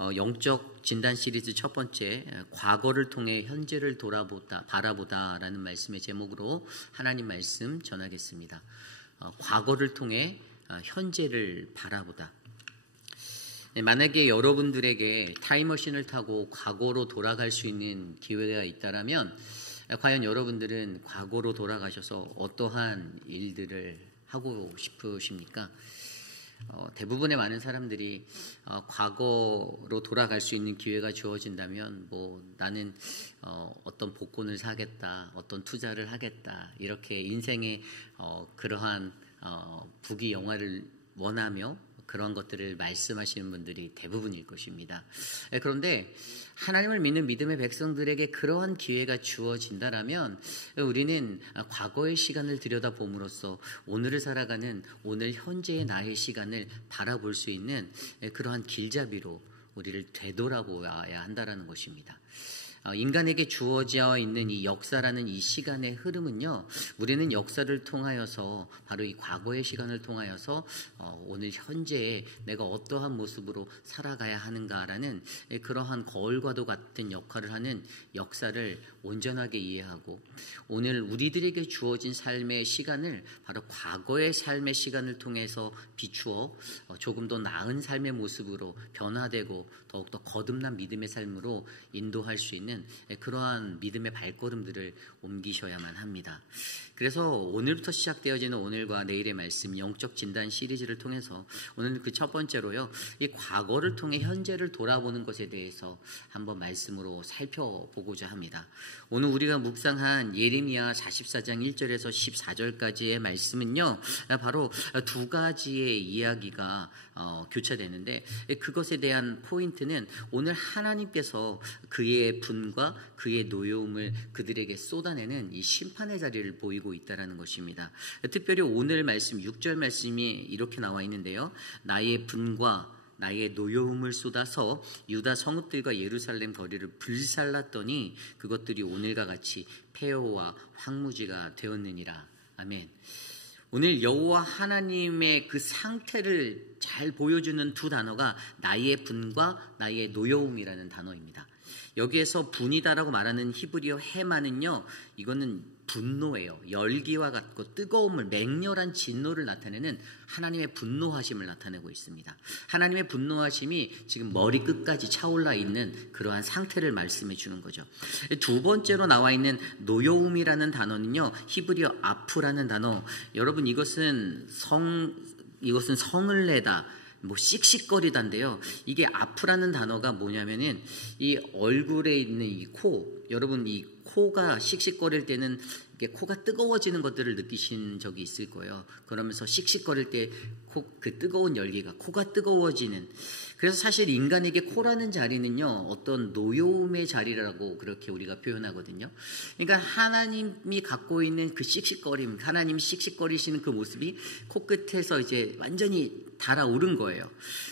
영적 진단 시리즈 첫 번째, 과거를 통해 현재를 바라보다라는 말씀의 제목으로 하나님 말씀 전하겠습니다. 과거를 통해 현재를 바라보다. 만약에 여러분들에게 타임머신을 타고 과거로 돌아갈 수 있는 기회가 있다면 과연 여러분들은 과거로 돌아가셔서 어떠한 일들을 하고 싶으십니까? 대부분의 많은 사람들이 과거로 돌아갈 수 있는 기회가 주어진다면 나는 어떤 복권을 사겠다, 어떤 투자를 하겠다, 이렇게 인생의 그러한 부귀영화를 원하며 그런 것들을 말씀하시는 분들이 대부분일 것입니다. 그런데 하나님을 믿는 믿음의 백성들에게 그러한 기회가 주어진다라면 우리는 과거의 시간을 들여다봄으로써 오늘을 살아가는 오늘 현재의 나의 시간을 바라볼 수 있는 그러한 길잡이로 우리를 되돌아보아야 한다라는 것입니다. 인간에게 주어져 있는 이 역사라는 이 시간의 흐름은요, 우리는 역사를 통하여서 바로 이 과거의 시간을 통하여서 오늘 현재에 내가 어떠한 모습으로 살아가야 하는가라는 그러한 거울과도 같은 역할을 하는 역사를 온전하게 이해하고 오늘 우리들에게 주어진 삶의 시간을 바로 과거의 삶의 시간을 통해서 비추어 조금 더 나은 삶의 모습으로 변화되고 더욱더 거듭난 믿음의 삶으로 인도할 수 있는 그러한 믿음의 발걸음들을 옮기셔야만 합니다. 그래서 오늘부터 시작되어지는 오늘과 내일의 말씀 영적 진단 시리즈를 통해서 오늘 그 첫 번째로요, 이 과거를 통해 현재를 돌아보는 것에 대해서 한번 말씀으로 살펴보고자 합니다. 오늘 우리가 묵상한 예레미야 44장 1절에서 14절까지의 말씀은요, 바로 두 가지의 이야기가 교차되는데 그것에 대한 포인트는 오늘 하나님께서 그의 분과 그의 노여움을 그들에게 쏟아내는 이 심판의 자리를 보이고 있다라는 것입니다. 특별히 오늘 말씀 6절 말씀이 이렇게 나와 있는데요, 나의 분과 나의 노여움을 쏟아서 유다 성읍들과 예루살렘 거리를 불살랐더니 그것들이 오늘과 같이 폐허와 황무지가 되었느니라. 아멘. 오늘 여호와 하나님의 그 상태를 잘 보여주는 두 단어가 나의 분과 나의 노여움이라는 단어입니다. 여기에서 분이다라고 말하는 히브리어 헤마는요, 이거는 분노예요. 열기와 같고 뜨거움을, 맹렬한 진노를 나타내는 하나님의 분노하심을 나타내고 있습니다. 하나님의 분노하심이 지금 머리 끝까지 차올라 있는 그러한 상태를 말씀해 주는 거죠. 두 번째로 나와 있는 노여움이라는 단어는요, 히브리어 아프라는 단어. 여러분, 이것은 성을 내다, 씩씩거리다인데요. 이게 아프라는 단어가 뭐냐면은 이 얼굴에 있는 이 코, 여러분 이 코가 씩씩거릴 때는 이게 코가 뜨거워지는 것들을 느끼신 적이 있을 거예요. 그러면서 씩씩거릴 때 그 뜨거운 열기가 코가 뜨거워지는. 그래서 사실 인간에게 코라는 자리는요, 어떤 노여움의 자리라고 그렇게 우리가 표현하거든요. 그러니까 하나님이 갖고 있는 그 씩씩거림, 하나님이 씩씩거리시는 그 모습이 코끝에서 이제 완전히 달아오른 거예요.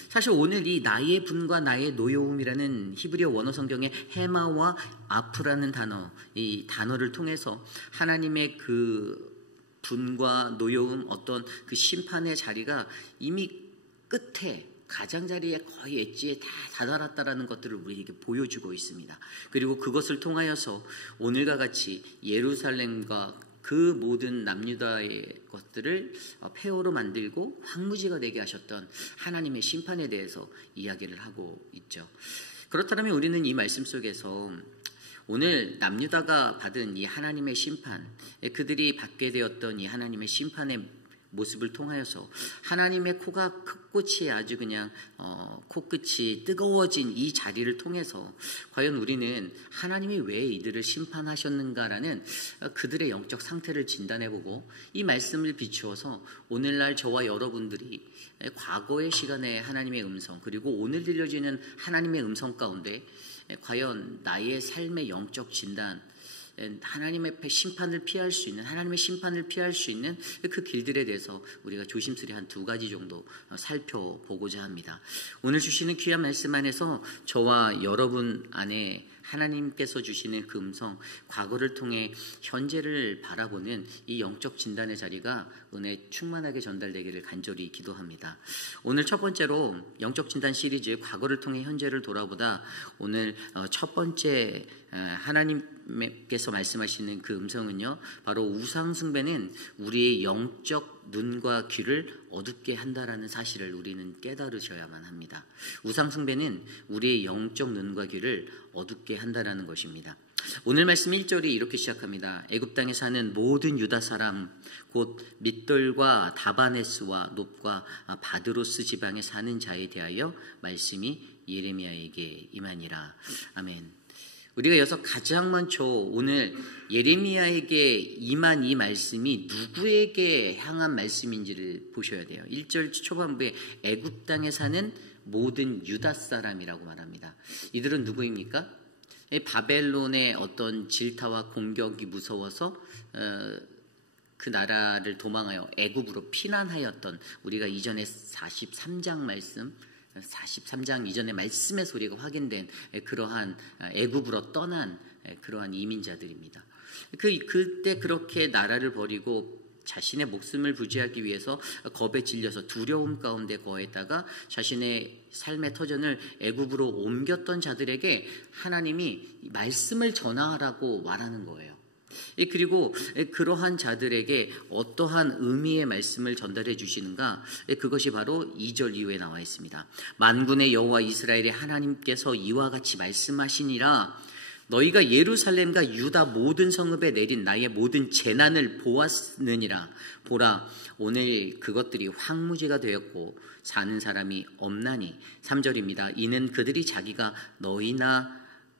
사실 오늘 이 나의 분과 나의 노여움이라는 히브리어 원어 성경의 헤마와 아프라는 단어, 이 단어를 통해서 하나님의 그 분과 노여움, 어떤 그 심판의 자리가 이미 끝에 가장자리에 거의 엣지에 다 다다랐다라는 것들을 우리에게 보여주고 있습니다. 그리고 그것을 통하여서 오늘과 같이 예루살렘과 그 모든 남유다의 것들을 폐허로 만들고 황무지가 되게 하셨던 하나님의 심판에 대해서 이야기를 하고 있죠. 그렇다면 우리는 이 말씀 속에서 오늘 남유다가 받은 이 하나님의 심판, 그들이 받게 되었던 이 하나님의 심판의 모습을 통하여서 하나님의 코끝이 아주 그냥 코끝이 뜨거워진 이 자리를 통해서 과연 우리는 하나님이 왜 이들을 심판하셨는가라는 그들의 영적 상태를 진단해보고 이 말씀을 비추어서 오늘날 저와 여러분들이 과거의 시간에 하나님의 음성, 그리고 오늘 들려지는 하나님의 음성 가운데 과연 나의 삶의 영적 진단, 하나님의 심판을 피할 수 있는, 하나님의 심판을 피할 수 있는 그 길들에 대해서 우리가 조심스레 한 두 가지 정도 살펴보고자 합니다. 오늘 주시는 귀한 말씀 안에서 저와 여러분 안에 하나님께서 주시는 그 음성, 과거를 통해 현재를 바라보는 이 영적 진단의 자리가 은혜 충만하게 전달되기를 간절히 기도합니다. 오늘 첫 번째로 영적 진단 시리즈 과거를 통해 현재를 돌아보다 오늘 첫 번째 하나님께서 말씀하시는 그 음성은요, 바로 우상 숭배는 우리의 영적 눈과 귀를 어둡게 한다라는 사실을 우리는 깨달으셔야만 합니다. 우상 숭배는 우리의 영적 눈과 귀를 어둡게 한다라는 것입니다. 오늘 말씀 1절이 이렇게 시작합니다. 애굽 땅에 사는 모든 유다 사람 곧 밋돌과 다바네스와 놉과 바드로스 지방에 사는 자에 대하여 말씀이 예레미야에게 임하니라. 아멘. 우리가 여기서 가장 먼저 오늘 예레미야에게 임한 이 말씀이 누구에게 향한 말씀인지를 보셔야 돼요. 1절 초반부에 애굽 땅에 사는 모든 유다 사람이라고 말합니다. 이들은 누구입니까? 바벨론의 어떤 질타와 공격이 무서워서 그 나라를 도망하여 애굽으로 피난하였던, 우리가 이전에 43장 말씀, 43장 이전의 말씀의 소리가 확인된 그러한 애굽으로 떠난 그러한 이민자들입니다. 그때 그렇게 나라를 버리고 자신의 목숨을 부지하기 위해서 겁에 질려서 두려움 가운데 거했다가 자신의 삶의 터전을 애굽으로 옮겼던 자들에게 하나님이 말씀을 전하라고 말하는 거예요. 그리고 그러한 자들에게 어떠한 의미의 말씀을 전달해 주시는가? 그것이 바로 2절 이후에 나와 있습니다. 만군의 여호와 이스라엘의 하나님께서 이와 같이 말씀하시니라. 너희가 예루살렘과 유다 모든 성읍에 내린 나의 모든 재난을 보았느니라. 보라, 오늘 그것들이 황무지가 되었고 사는 사람이 없나니. 3절입니다. 이는 그들이 자기가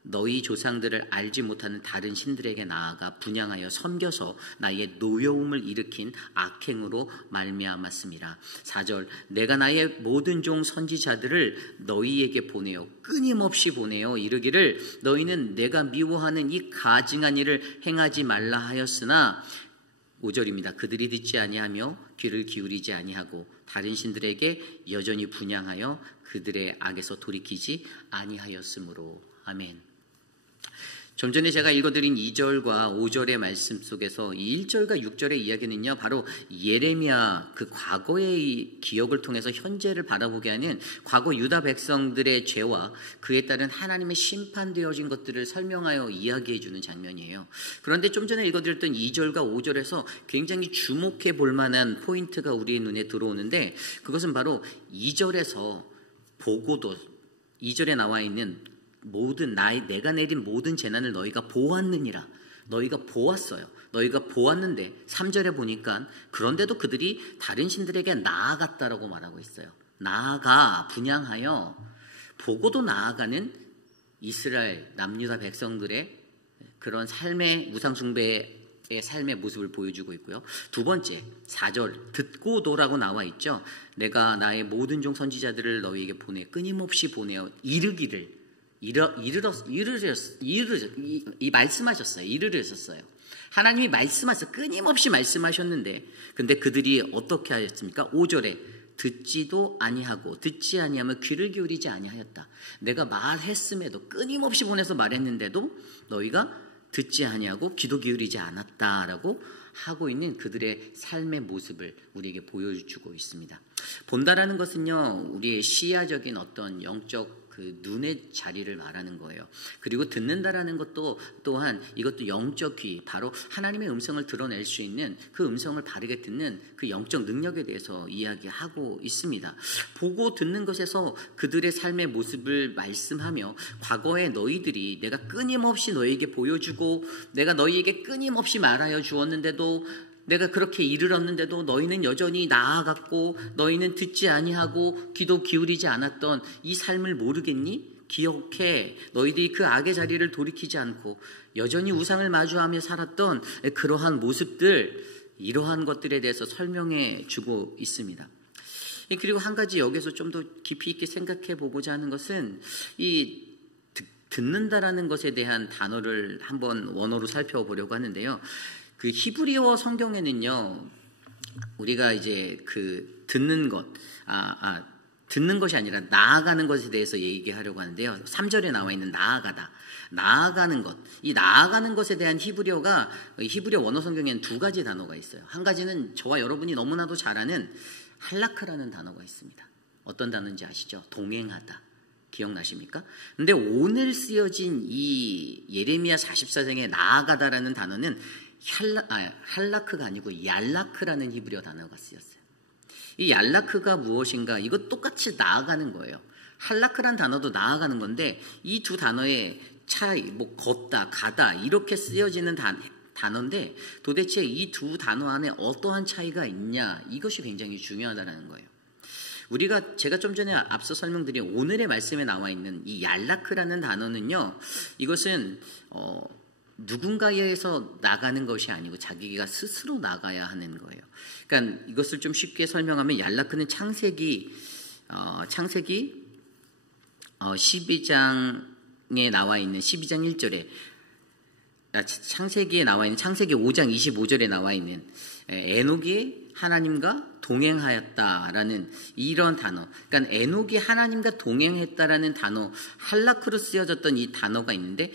너희 조상들을 알지 못하는 다른 신들에게 나아가 분향하여 섬겨서 나의 노여움을 일으킨 악행으로 말미암았음이라. 4절, 내가 나의 모든 종 선지자들을 너희에게 보내어 끊임없이 보내어 이르기를 너희는 내가 미워하는 이 가증한 일을 행하지 말라 하였으나. 5절입니다. 그들이 듣지 아니하며 귀를 기울이지 아니하고 다른 신들에게 여전히 분향하여 그들의 악에서 돌이키지 아니하였으므로. 아멘. 좀 전에 제가 읽어드린 2절과 5절의 말씀 속에서 이 1절과 6절의 이야기는요, 바로 예레미야 그 과거의 기억을 통해서 현재를 바라보게 하는 과거 유다 백성들의 죄와 그에 따른 하나님의 심판되어진 것들을 설명하여 이야기해 주는 장면이에요. 그런데 좀 전에 읽어드렸던 2절과 5절에서 굉장히 주목해 볼 만한 포인트가 우리의 눈에 들어오는데, 그것은 바로 2절에서 보고도, 2절에 나와 있는 내가 내린 모든 재난을 너희가 보았느니라. 너희가 보았어요. 너희가 보았는데 3절에 보니까 그런데도 그들이 다른 신들에게 나아갔다라고 말하고 있어요. 나아가 분향하여 보고도 나아가는 이스라엘 남유다 백성들의 그런 삶의 우상숭배의 삶의 모습을 보여주고 있고요. 두 번째 4절 듣고도라고 나와 있죠. 내가 나의 모든 종 선지자들을 너희에게 보내 끊임없이 보내어 이르기를 말씀하셨어요. 이르르셨어요. 하나님이 말씀하셔서 끊임없이 말씀하셨는데, 근데 그들이 어떻게 하였습니까? 5절에 듣지도 아니하고 듣지 아니하면 귀를 기울이지 아니하였다. 내가 말했음에도 끊임없이 보내서 말했는데도 너희가 듣지 아니하고 귀도 기울이지 않았다라고 하고 있는 그들의 삶의 모습을 우리에게 보여주고 있습니다. 본다라는 것은요, 우리의 시야적인 어떤 영적 그 눈의 자리를 말하는 거예요. 그리고 듣는다라는 것도 또한 이것도 영적 귀, 바로 하나님의 음성을 드러낼 수 있는 그 음성을 바르게 듣는 그 영적 능력에 대해서 이야기하고 있습니다. 보고 듣는 것에서 그들의 삶의 모습을 말씀하며, 과거에 너희들이 내가 끊임없이 너희에게 보여주고 내가 너희에게 끊임없이 말하여 주었는데도, 내가 그렇게 이르렀는데도 너희는 여전히 나아갔고 너희는 듣지 아니하고 귀도 기울이지 않았던 이 삶을 모르겠니? 기억해. 너희들이 그 악의 자리를 돌이키지 않고 여전히 우상을 마주하며 살았던 그러한 모습들, 이러한 것들에 대해서 설명해 주고 있습니다. 그리고 한 가지 여기서 좀 더 깊이 있게 생각해 보고자 하는 것은, 이 듣는다라는 것에 대한 단어를 한번 원어로 살펴보려고 하는데요. 그 히브리어 성경에는요, 우리가 이제 그 듣는 것, 듣는 것이 아니라 나아가는 것에 대해서 얘기하려고 하는데요. 3절에 나와 있는 나아가다. 나아가는 것. 이 나아가는 것에 대한 히브리어 원어 성경에는 두 가지 단어가 있어요. 한 가지는 저와 여러분이 너무나도 잘 아는 할라크라는 단어가 있습니다. 어떤 단어인지 아시죠? 동행하다. 기억나십니까? 근데 오늘 쓰여진 이 예레미야 44장에 나아가다라는 단어는 할라크가 아니고 얄라크라는 히브리어 단어가 쓰였어요. 이 얄라크가 무엇인가? 이거 똑같이 나아가는 거예요. 할라크란 단어도 나아가는 건데 이 두 단어의 차이, 뭐 걷다, 가다 이렇게 쓰여지는 단어인데 도대체 이 두 단어 안에 어떠한 차이가 있냐? 이것이 굉장히 중요하다는 거예요. 제가 좀 전에 앞서 설명드린 오늘의 말씀에 나와 있는 이 얄라크라는 단어는요, 이것은 누군가에서 나가는 것이 아니고 자기가 스스로 나가야 하는 거예요. 그러니까 이것을 좀 쉽게 설명하면 얄라크는 창세기 12장에 나와 있는 12장 1절에 창세기에 나와 있는 창세기 5장 25절에 나와 있는 에녹이 하나님과 동행하였다라는 이런 단어. 그러니까 에녹이 하나님과 동행했다라는 단어, 할라크로 쓰여졌던 이 단어가 있는데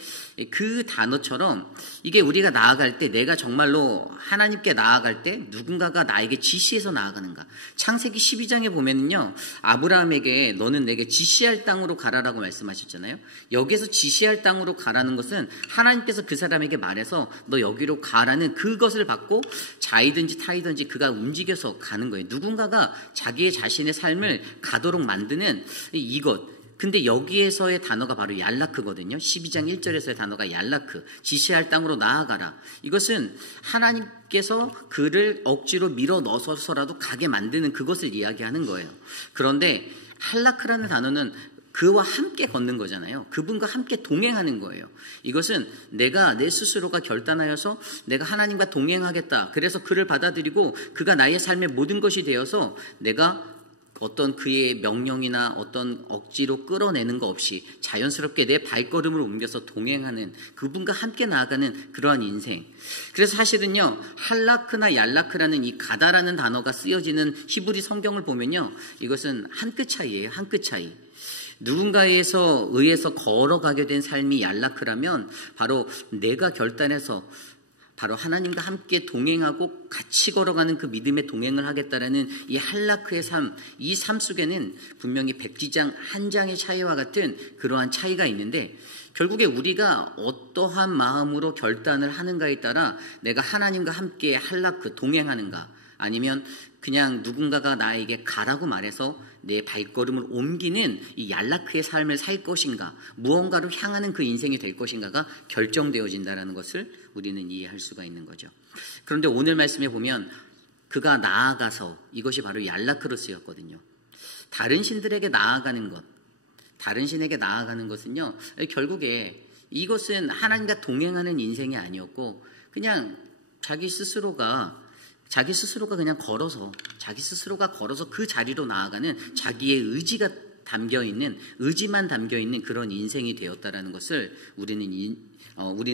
그 단어처럼 이게 우리가 나아갈 때 내가 정말로 하나님께 나아갈 때 누군가가 나에게 지시해서 나아가는가. 창세기 12장에 보면은요, 아브라함에게 너는 내게 지시할 땅으로 가라라고 말씀하셨잖아요. 여기서 지시할 땅으로 가라는 것은 하나님께서 그 사람에게 말해서 너 여기로 가라는 그것을 받고 자이든지 타이든지 그가 움직여서 가는 거예요. 누군가가 자기의 자신의 삶을 가도록 만드는 이것. 근데 여기에서의 단어가 바로 얄라크거든요. 12장 1절에서의 단어가 얄라크. 지시할 땅으로 나아가라. 이것은 하나님께서 그를 억지로 밀어 넣어서라도 가게 만드는 그것을 이야기하는 거예요. 그런데 할라크라는 단어는 그와 함께 걷는 거잖아요. 그분과 함께 동행하는 거예요. 이것은 내가 내 스스로가 결단하여서 내가 하나님과 동행하겠다. 그래서 그를 받아들이고 그가 나의 삶의 모든 것이 되어서 내가 어떤 그의 명령이나 어떤 억지로 끌어내는 거 없이 자연스럽게 내 발걸음을 옮겨서 동행하는 그분과 함께 나아가는 그러한 인생. 그래서 사실은요, 할라크나 얄라크라는 이 가다라는 단어가 쓰여지는 히브리 성경을 보면요, 이것은 한 끗 차이예요. 한 끗 차이. 누군가에서 의해서 걸어가게 된 삶이 얄라크라면 바로 내가 결단해서 바로 하나님과 함께 동행하고 같이 걸어가는 그 믿음의 동행을 하겠다라는 이 할라크의 삶, 이 삶 속에는 분명히 백지장 한 장의 차이와 같은 그러한 차이가 있는데 결국에 우리가 어떠한 마음으로 결단을 하는가에 따라 내가 하나님과 함께 할라크 동행하는가 아니면 그냥 누군가가 나에게 가라고 말해서 내 발걸음을 옮기는 이 얄라크의 삶을 살 것인가, 무언가로 향하는 그 인생이 될 것인가가 결정되어진다는 것을 우리는 이해할 수가 있는 거죠. 그런데 오늘 말씀에 보면 그가 나아가서 이것이 바로 얄라크로 쓰였거든요. 다른 신들에게 나아가는 것, 다른 신에게 나아가는 것은요, 결국에 이것은 하나님과 동행하는 인생이 아니었고 그냥 자기 스스로가 그냥 걸어서 자기 스스로가 걸어서 그 자리로 나아가는 자기의 의지가 의지만 담겨있는 그런 인생이 되었다라는 것을 우리는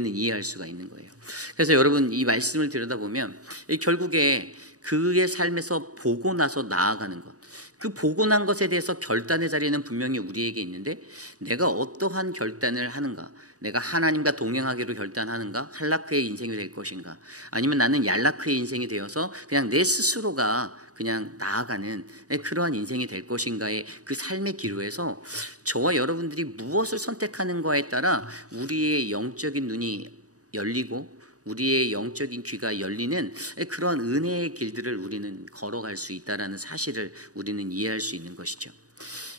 이해할 수가 있는 거예요. 그래서 여러분 이 말씀을 들여다보면 결국에 그의 삶에서 보고 나서 나아가는 것, 그 보고 난 것에 대해서 결단의 자리는 분명히 우리에게 있는데 내가 어떠한 결단을 하는가, 내가 하나님과 동행하기로 결단하는가, 할라크의 인생이 될 것인가, 아니면 나는 얄라크의 인생이 되어서 그냥 내 스스로가 그냥 나아가는 그러한 인생이 될 것인가의 그 삶의 기로에서 저와 여러분들이 무엇을 선택하는가에 따라 우리의 영적인 눈이 열리고 우리의 영적인 귀가 열리는 그런 은혜의 길들을 우리는 걸어갈 수 있다는 사실을 우리는 이해할 수 있는 것이죠.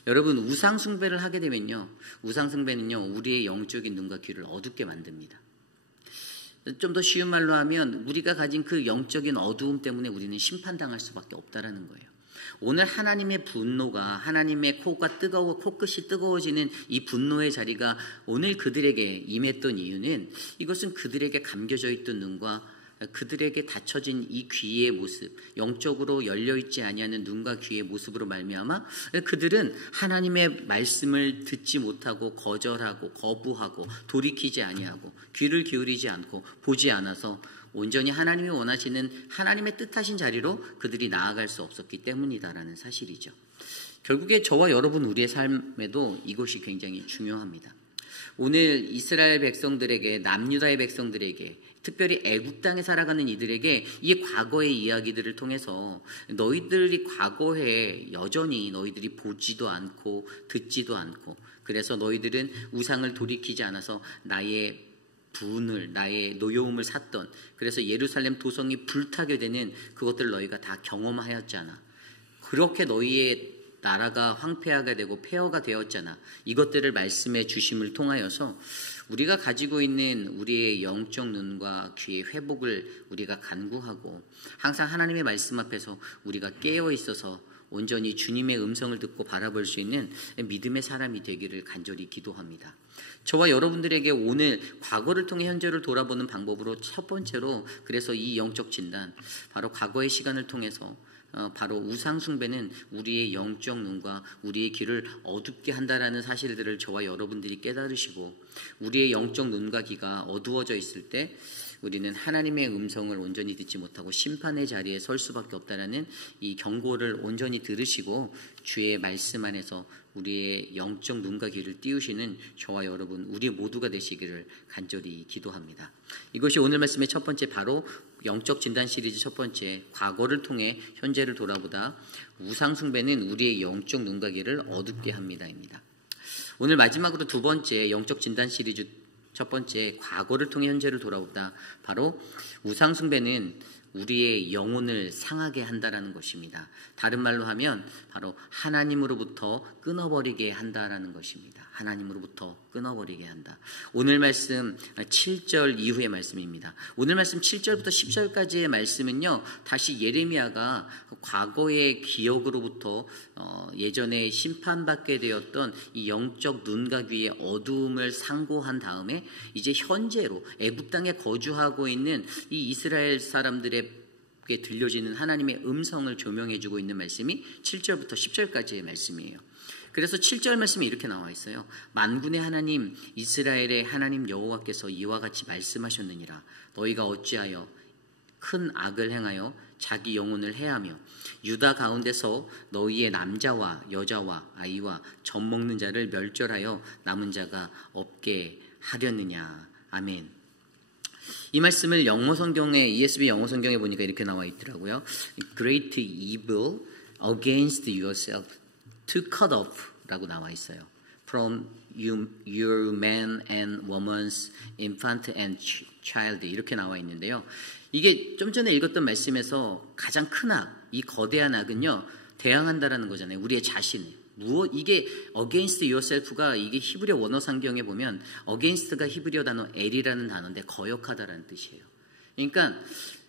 여러분, 우상 숭배를 하게 되면요, 우상 숭배는요 우리의 영적인 눈과 귀를 어둡게 만듭니다. 좀 더 쉬운 말로 하면 우리가 가진 그 영적인 어두움 때문에 우리는 심판당할 수밖에 없다라는 거예요. 오늘 하나님의 분노가, 하나님의 코끝이 뜨거워지는 이 분노의 자리가 오늘 그들에게 임했던 이유는 이것은 그들에게 감겨져 있던 눈과 그들에게 닫혀진 이 귀의 모습, 영적으로 열려있지 아니하는 눈과 귀의 모습으로 말미암아 그들은 하나님의 말씀을 듣지 못하고 거절하고 거부하고 돌이키지 아니하고 귀를 기울이지 않고 보지 않아서 온전히 하나님이 원하시는 하나님의 뜻하신 자리로 그들이 나아갈 수 없었기 때문이다라는 사실이죠. 결국에 저와 여러분 우리의 삶에도 이것이 굉장히 중요합니다. 오늘 이스라엘 백성들에게, 남유다의 백성들에게, 특별히 애굽 땅에 살아가는 이들에게 이 과거의 이야기들을 통해서 너희들이 과거에 여전히 너희들이 보지도 않고 듣지도 않고, 그래서 너희들은 우상을 돌이키지 않아서 나의 분을, 나의 노여움을 샀던, 그래서 예루살렘 도성이 불타게 되는 그것들을 너희가 다 경험하였잖아. 그렇게 너희의 나라가 황폐하게 되고 폐허가 되었잖아. 이것들을 말씀해 주심을 통하여서 우리가 가지고 있는 우리의 영적 눈과 귀의 회복을 우리가 간구하고, 항상 하나님의 말씀 앞에서 우리가 깨어 있어서 온전히 주님의 음성을 듣고 바라볼 수 있는 믿음의 사람이 되기를 간절히 기도합니다. 저와 여러분들에게 오늘 과거를 통해 현재를 돌아보는 방법으로 첫 번째로, 그래서 이 영적 진단, 바로 과거의 시간을 통해서 바로 우상 숭배는 우리의 영적 눈과 우리의 귀를 어둡게 한다라는 사실들을 저와 여러분들이 깨달으시고, 우리의 영적 눈과 귀가 어두워져 있을 때 우리는 하나님의 음성을 온전히 듣지 못하고 심판의 자리에 설 수밖에 없다라는 이 경고를 온전히 들으시고 주의 말씀 안에서 우리의 영적 눈과 귀를 띄우시는 저와 여러분 우리 모두가 되시기를 간절히 기도합니다. 이것이 오늘 말씀의 첫 번째, 바로 영적 진단 시리즈 첫 번째, 과거를 통해 현재를 돌아보다 우상 숭배는 우리의 영적 눈과 귀를 어둡게 합니다입니다. 오늘 마지막으로 두 번째, 영적 진단 시리즈 첫 번째, 과거를 통해 현재를 돌아보다 바로 우상 숭배는 우리의 영혼을 상하게 한다라는 것입니다. 다른 말로 하면 바로 하나님으로부터 끊어버리게 한다라는 것입니다. 하나님으로부터 끊어버리게 한다. 오늘 말씀 7절 이후의 말씀입니다. 오늘 말씀 7절부터 10절까지의 말씀은요, 다시 예레미야가 과거의 기억으로부터 예전에 심판받게 되었던 이 영적 눈과 귀의 어두움을 상고한 다음에 이제 현재로 애굽 땅에 거주하고 있는 이 이스라엘 사람들의 들려지는 하나님의 음성을 조명해주고 있는 말씀이 7절부터 10절까지의 말씀이에요. 그래서 7절 말씀이 이렇게 나와 있어요. 만군의 하나님 이스라엘의 하나님 여호와께서 이와 같이 말씀하셨느니라. 너희가 어찌하여 큰 악을 행하여 자기 영혼을 해하며 유다 가운데서 너희의 남자와 여자와 아이와 젖 먹는 자를 멸절하여 남은 자가 없게 하려느냐. 아멘. 이 말씀을 영어 성경에, ESV 영어 성경에 보니까 이렇게 나와 있더라고요. Great evil against yourself to cut off 라고 나와 있어요. From your man and woman's infant and child, 이렇게 나와 있는데요. 이게 좀 전에 읽었던 말씀에서 가장 큰 악, 이 거대한 악은요, 대항한다라는 거잖아요. 우리의 자신을. 이게 against yourself가 이게 히브리어 원어 성경에 보면 against가 히브리어 단어 엘이라는 단어인데 거역하다라는 뜻이에요. 그러니까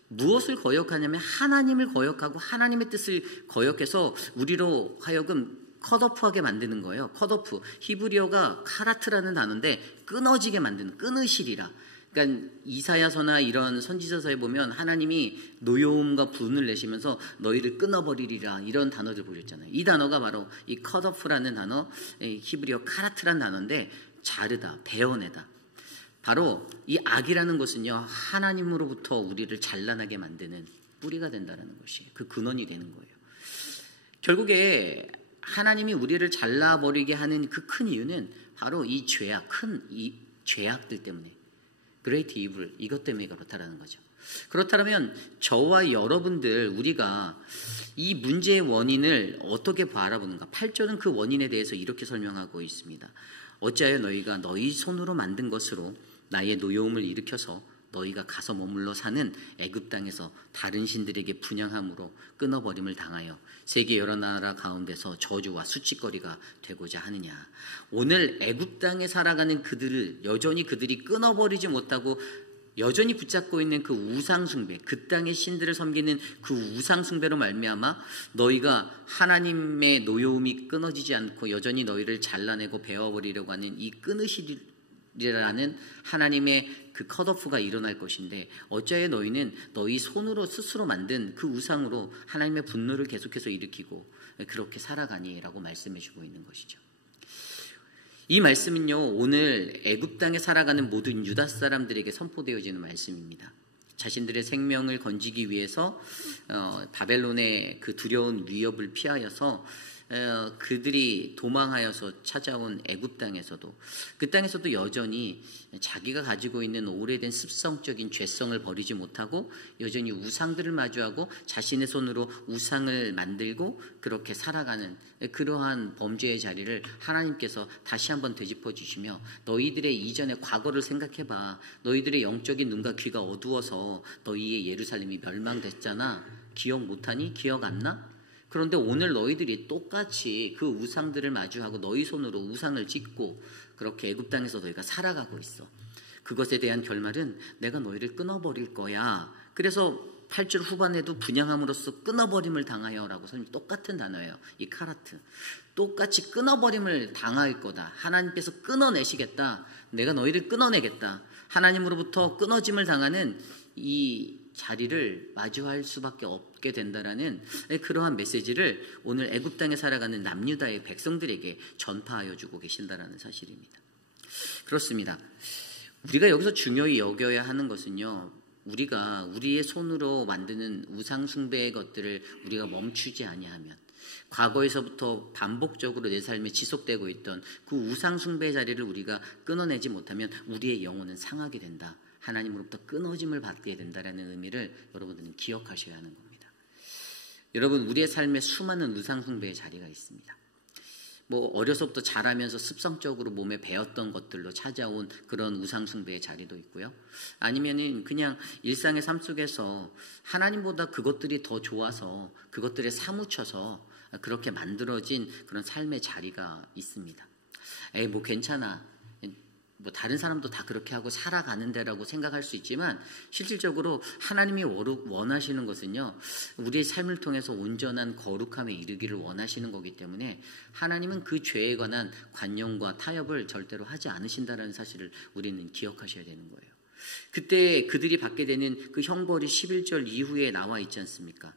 무엇을 거역하냐면 하나님을 거역하고 하나님의 뜻을 거역해서 우리로 하여금 컷오프하게 만드는 거예요. 컷오프, 히브리어가 카라트라는 단어인데 끊어지게 만드는, 끊으시리라. 그러니까 이사야서나 이런 선지서서에 보면 하나님이 노여움과 분을 내시면서 너희를 끊어버리리라, 이런 단어들 보셨잖아요. 이 단어가 바로 이 컷오프라는 단어, 히브리어 카라트라는 단어인데 자르다, 베어내다. 바로 이 악이라는 것은요, 하나님으로부터 우리를 잔란하게 만드는 뿌리가 된다는 것이 그 근원이 되는 거예요. 결국에 하나님이 우리를 잘라버리게 하는 그 큰 이유는 바로 이 죄악, 큰 이 죄악들 때문에, Great Evil, 이것 때문에 그렇다라는 거죠. 그렇다면 저와 여러분들, 우리가 이 문제의 원인을 어떻게 바라보는가? 8절은 그 원인에 대해서 이렇게 설명하고 있습니다. 어찌하여 너희가 너희 손으로 만든 것으로 나의 노여움을 일으켜서 너희가 가서 머물러 사는 애굽 땅에서 다른 신들에게 분향함으로 끊어버림을 당하여 세계 여러 나라 가운데서 저주와 수치거리가 되고자 하느냐. 오늘 애굽 땅에 살아가는 그들을 여전히 그들이 끊어버리지 못하고 여전히 붙잡고 있는 그 우상숭배, 그 땅의 신들을 섬기는 그 우상숭배로 말미암아 너희가 하나님의 노여움이 끊어지지 않고 여전히 너희를 잘라내고 베어버리려고 하는 이 끊으시리라는 하나님의 그 컷오프가 일어날 것인데, 어찌하여 너희는 너희 손으로 스스로 만든 그 우상으로 하나님의 분노를 계속해서 일으키고 그렇게 살아가니? 라고 말씀해 주고 있는 것이죠. 이 말씀은요, 오늘 애굽 땅에 살아가는 모든 유다 사람들에게 선포되어지는 말씀입니다. 자신들의 생명을 건지기 위해서 바벨론의 그 두려운 위협을 피하여서 그들이 도망하여서 찾아온 애굽 땅에서도 그 땅에서도 여전히 자기가 가지고 있는 오래된 습성적인 죄성을 버리지 못하고 여전히 우상들을 마주하고 자신의 손으로 우상을 만들고 그렇게 살아가는 그러한 범죄의 자리를 하나님께서 다시 한번 되짚어 주시며 너희들의 이전의 과거를 생각해봐. 너희들의 영적인 눈과 귀가 어두워서 너희의 예루살렘이 멸망됐잖아. 기억 못하니? 기억 안 나? 그런데 오늘 너희들이 똑같이 그 우상들을 마주하고 너희 손으로 우상을 짓고 그렇게 애굽 땅에서 너희가 살아가고 있어. 그것에 대한 결말은 내가 너희를 끊어버릴 거야. 그래서 8절 후반에도 분향함으로써 끊어버림을 당하여라고 선생님 똑같은 단어예요. 이 카라트. 똑같이 끊어버림을 당할 거다. 하나님께서 끊어내시겠다. 내가 너희를 끊어내겠다. 하나님으로부터 끊어짐을 당하는 이 자리를 마주할 수밖에 없게 된다라는 그러한 메시지를 오늘 애굽 땅에 살아가는 남유다의 백성들에게 전파하여 주고 계신다라는 사실입니다. 그렇습니다. 우리가 여기서 중요히 여겨야 하는 것은요, 우리가 우리의 손으로 만드는 우상 숭배의 것들을 우리가 멈추지 아니하면 과거에서부터 반복적으로 내 삶에 지속되고 있던 그 우상 숭배의 자리를 우리가 끊어내지 못하면 우리의 영혼은 상하게 된다. 하나님으로부터 끊어짐을 받게 된다라는 의미를 여러분들은 기억하셔야 하는 겁니다. 여러분, 우리의 삶에 수많은 우상 숭배의 자리가 있습니다. 어려서부터 자라면서 습성적으로 몸에 배웠던 것들로 찾아온 그런 우상 숭배의 자리도 있고요. 아니면은 그냥 일상의 삶 속에서 하나님보다 그것들이 더 좋아서 그것들에 사무쳐서 그렇게 만들어진 그런 삶의 자리가 있습니다. 괜찮아. 다른 사람도 다 그렇게 하고 살아가는데라고 생각할 수 있지만 실질적으로 하나님이 원하시는 것은요, 우리의 삶을 통해서 온전한 거룩함에 이르기를 원하시는 거기 때문에 하나님은 그 죄에 관한 관용과 타협을 절대로 하지 않으신다는 사실을 우리는 기억하셔야 되는 거예요. 그때 그들이 받게 되는 그 형벌이 11절 이후에 나와 있지 않습니까?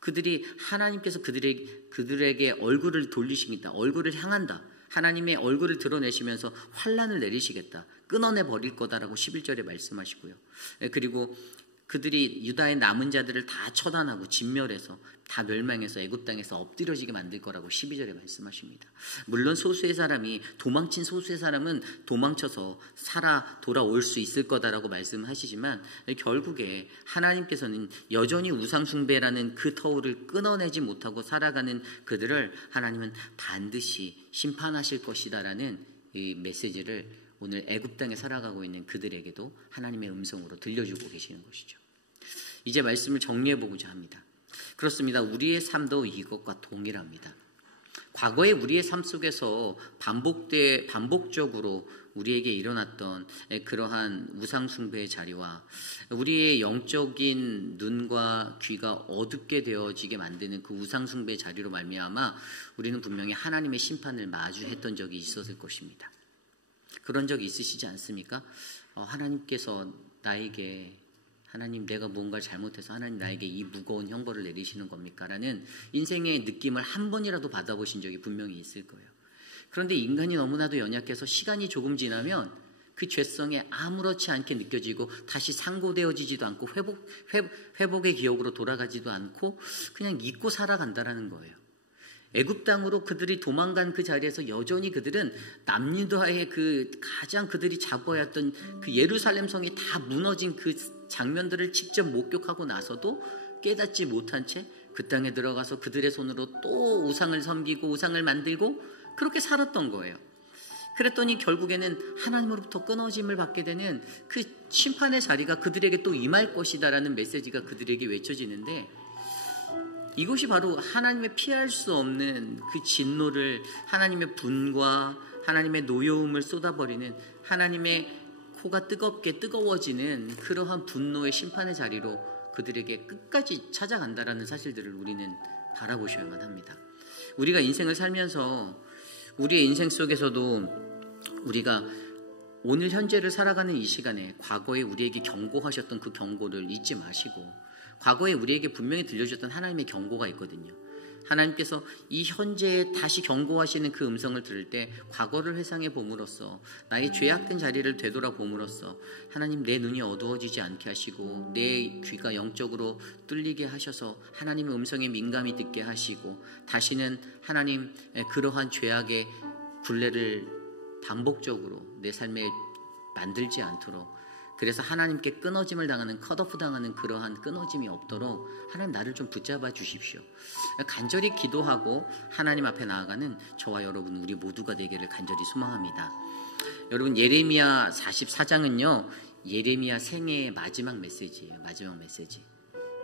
그들이 하나님께서 그들에게 얼굴을 돌리십니다. 얼굴을 향한다. 하나님의 얼굴을 드러내시면서 환난을 내리시겠다. 끊어내 버릴 거다라고 11절에 말씀하시고요. 그리고 그들이 유다의 남은 자들을 다 처단하고 진멸해서 다 멸망해서 애굽 땅에서 엎드려지게 만들 거라고 12절에 말씀하십니다. 물론 소수의 사람이 도망친 소수의 사람은 도망쳐서 살아 돌아올 수 있을 거다라고 말씀하시지만 결국에 하나님께서는 여전히 우상 숭배라는 그 터울을 끊어내지 못하고 살아가는 그들을 하나님은 반드시 심판하실 것이다라는 이 메시지를 오늘 애굽 땅에 살아가고 있는 그들에게도 하나님의 음성으로 들려주고 계시는 것이죠. 이제 말씀을 정리해보고자 합니다. 그렇습니다. 우리의 삶도 이것과 동일합니다. 과거에 우리의 삶 속에서 반복적으로 우리에게 일어났던 그러한 우상숭배의 자리와 우리의 영적인 눈과 귀가 어둡게 되어지게 만드는 그 우상숭배의 자리로 말미암아 우리는 분명히 하나님의 심판을 마주했던 적이 있었을 것입니다. 그런 적 있으시지 않습니까? 하나님께서 나에게 하나님 내가 뭔가 잘못해서 하나님 나에게 이 무거운 형벌을 내리시는 겁니까? 라는 인생의 느낌을 한 번이라도 받아보신 적이 분명히 있을 거예요. 그런데 인간이 너무나도 연약해서 시간이 조금 지나면 그 죄성에 아무렇지 않게 느껴지고 다시 상고되어지지도 않고 회복의 기억으로 돌아가지도 않고 그냥 잊고 살아간다라는 거예요. 애굽 땅으로 그들이 도망간 그 자리에서 여전히 그들은 남유다의 그 가장 그들이 잡아야 했던 그 예루살렘 성이 다 무너진 그 장면들을 직접 목격하고 나서도 깨닫지 못한 채 그 땅에 들어가서 그들의 손으로 또 우상을 섬기고 우상을 만들고 그렇게 살았던 거예요. 그랬더니 결국에는 하나님으로부터 끊어짐을 받게 되는 그 심판의 자리가 그들에게 또 임할 것이다라는 메시지가 그들에게 외쳐지는데, 이것이 바로 하나님의 피할 수 없는 그 진노를, 하나님의 분과 하나님의 노여움을 쏟아버리는, 하나님의 코가 뜨거워지는 그러한 분노의 심판의 자리로 그들에게 끝까지 찾아간다라는 사실들을 우리는 바라보셔야만 합니다. 우리가 인생을 살면서 우리의 인생 속에서도 우리가 오늘 현재를 살아가는 이 시간에 과거에 우리에게 경고하셨던 그 경고를 잊지 마시고, 과거에 우리에게 분명히 들려주셨던 하나님의 경고가 있거든요. 하나님께서 이 현재에 다시 경고하시는 그 음성을 들을 때 과거를 회상해 봄으로써 나의 죄악된 자리를 되돌아봄으로써 하나님 내 눈이 어두워지지 않게 하시고 내 귀가 영적으로 뚫리게 하셔서 하나님의 음성에 민감히 듣게 하시고 다시는 하나님 그러한 죄악의 굴레를 반복적으로 내 삶에 만들지 않도록, 그래서 하나님께 끊어짐을 당하는, 컷오프 당하는 그러한 끊어짐이 없도록 하나님 나를 좀 붙잡아 주십시오. 간절히 기도하고 하나님 앞에 나아가는 저와 여러분 우리 모두가 되기를 간절히 소망합니다. 여러분 예레미야 44장은요 예레미야 생애의 마지막 메시지예요. 마지막 메시지.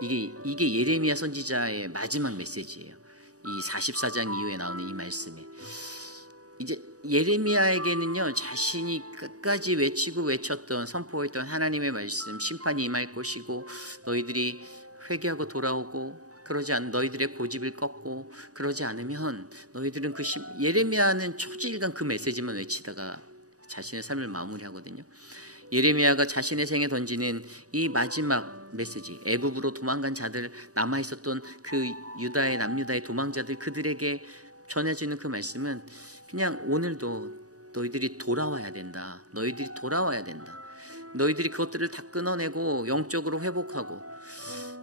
이게 예레미야 선지자의 마지막 메시지예요. 이 44장 이후에 나오는 이 말씀에 이제 예레미야에게는요 자신이 끝까지 외치고 외쳤던, 선포했던 하나님의 말씀, 심판이 임할 것이고 너희들이 회개하고 돌아오고 그러지 않으면 너희들의 고집을 꺾고 그러지 않으면 너희들은 예레미야는 초지일간 그 메시지만 외치다가 자신의 삶을 마무리하거든요. 예레미야가 자신의 생에 던지는 이 마지막 메시지, 애굽으로 도망간 자들, 남아있었던 그 유다의 남유다의 도망자들, 그들에게 전해지는 그 말씀은 그냥 오늘도 너희들이 돌아와야 된다. 너희들이 돌아와야 된다. 너희들이 그것들을 다 끊어내고 영적으로 회복하고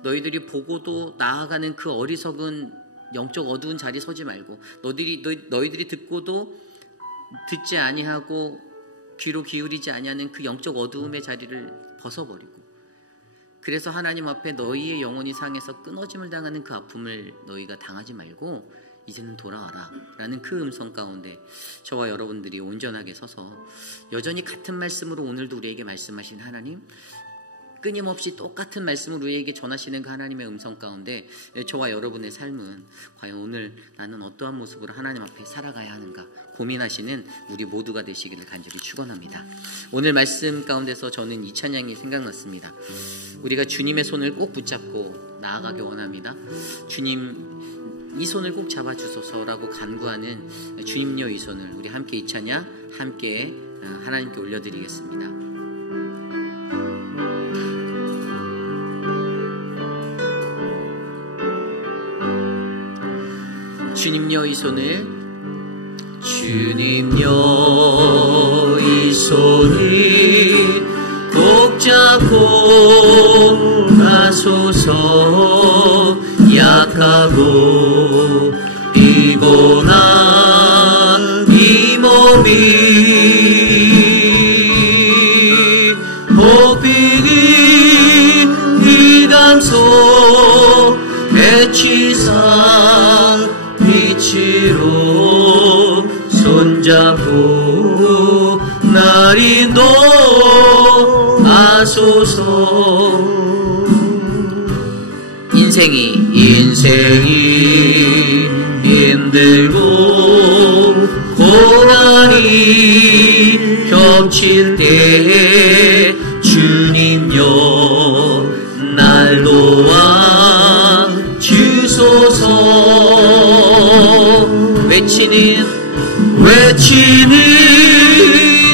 너희들이 보고도 나아가는 그 어리석은 영적 어두운 자리 서지 말고 너희들이 듣고도 듣지 아니하고 귀로 기울이지 아니하는 그 영적 어두움의 자리를 벗어버리고, 그래서 하나님 앞에 너희의 영혼이 상해서 끊어짐을 당하는 그 아픔을 너희가 당하지 말고 이제는 돌아와라 라는 그 음성 가운데 저와 여러분들이 온전하게 서서 여전히 같은 말씀으로 오늘도 우리에게 말씀하신 하나님, 끊임없이 똑같은 말씀을 우리에게 전하시는 그 하나님의 음성 가운데 저와 여러분의 삶은 과연 오늘 나는 어떠한 모습으로 하나님 앞에 살아가야 하는가 고민하시는 우리 모두가 되시기를 간절히 축원합니다. 오늘 말씀 가운데서 저는 이 찬양이 생각났습니다. 우리가 주님의 손을 꼭 붙잡고 나아가기 원합니다. 주님 이 손을 꼭 잡아주소서라고 간구하는 주님여 이 손을 우리 함께 이 찬양 함께 하나님께 올려드리겠습니다. 주님여 이 손을, 주님여 이 손을 꼭 잡고 가소서. 약하고 피곤한 이 몸이 호비기 이감소 해치사 빛으로 손잡고 날 인도하소서. 인생이 힘들고 고난이 겹칠 때 주님여 날 도와 주소서. 외치는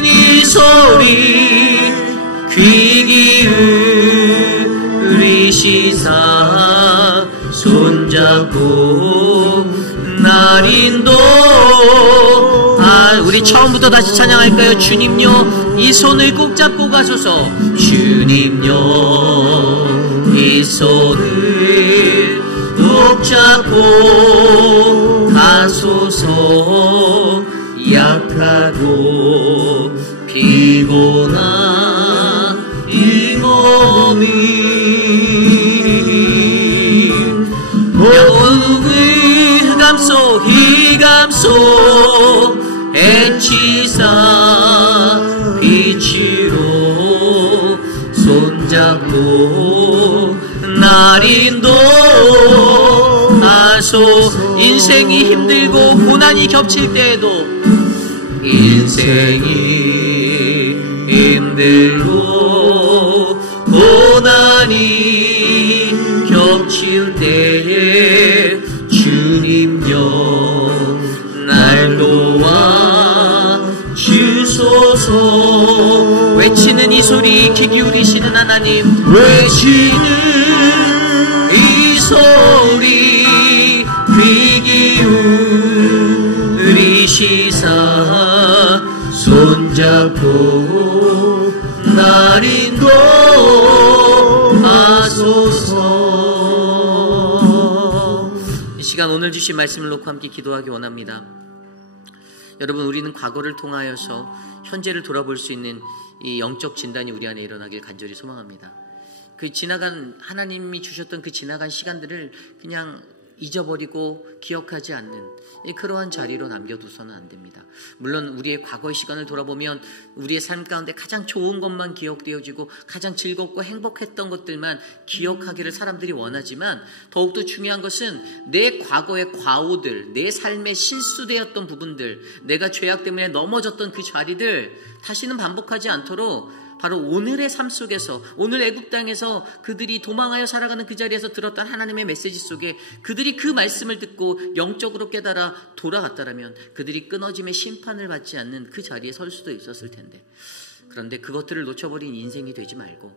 이 소리 귀 기울이시사 손잡고 날 인도. 우리 처음부터 다시 찬양할까요? 주님여 이 손을 꼭 잡고 가소서. 주님여 이 손을 꼭 잡고 가소서. 약하고 피곤한 이 몸이 휘감소 애치사 빛으로 손잡고 날 인도하소. 인생이 힘들고 고난이 겹칠 때에도, 인생이 힘들고 고난이 겹칠 때에 주님여 날 도와 주소서. 외치는 이 소리 귀 기울이시는 하나님, 외치는 이 소리 귀 붙잡고 날 인도하소서. 이 시간 오늘 주신 말씀을 놓고 함께 기도하기 원합니다. 여러분, 우리는 과거를 통하여서 현재를 돌아볼 수 있는 이 영적 진단이 우리 안에 일어나길 간절히 소망합니다. 그 지나간, 하나님이 주셨던 그 지나간 시간들을 그냥 잊어버리고 기억하지 않는 그러한 자리로 남겨두서는 안 됩니다. 물론 우리의 과거의 시간을 돌아보면 우리의 삶 가운데 가장 좋은 것만 기억되어지고 가장 즐겁고 행복했던 것들만 기억하기를 사람들이 원하지만, 더욱더 중요한 것은 내 과거의 과오들, 내 삶에 실수되었던 부분들, 내가 죄악 때문에 넘어졌던 그 자리들 다시는 반복하지 않도록 바로 오늘의 삶 속에서, 오늘 애굽 땅에서 그들이 도망하여 살아가는 그 자리에서 들었던 하나님의 메시지 속에 그들이 그 말씀을 듣고 영적으로 깨달아 돌아갔다라면 그들이 끊어짐의 심판을 받지 않는 그 자리에 설 수도 있었을 텐데, 그런데 그것들을 놓쳐버린 인생이 되지 말고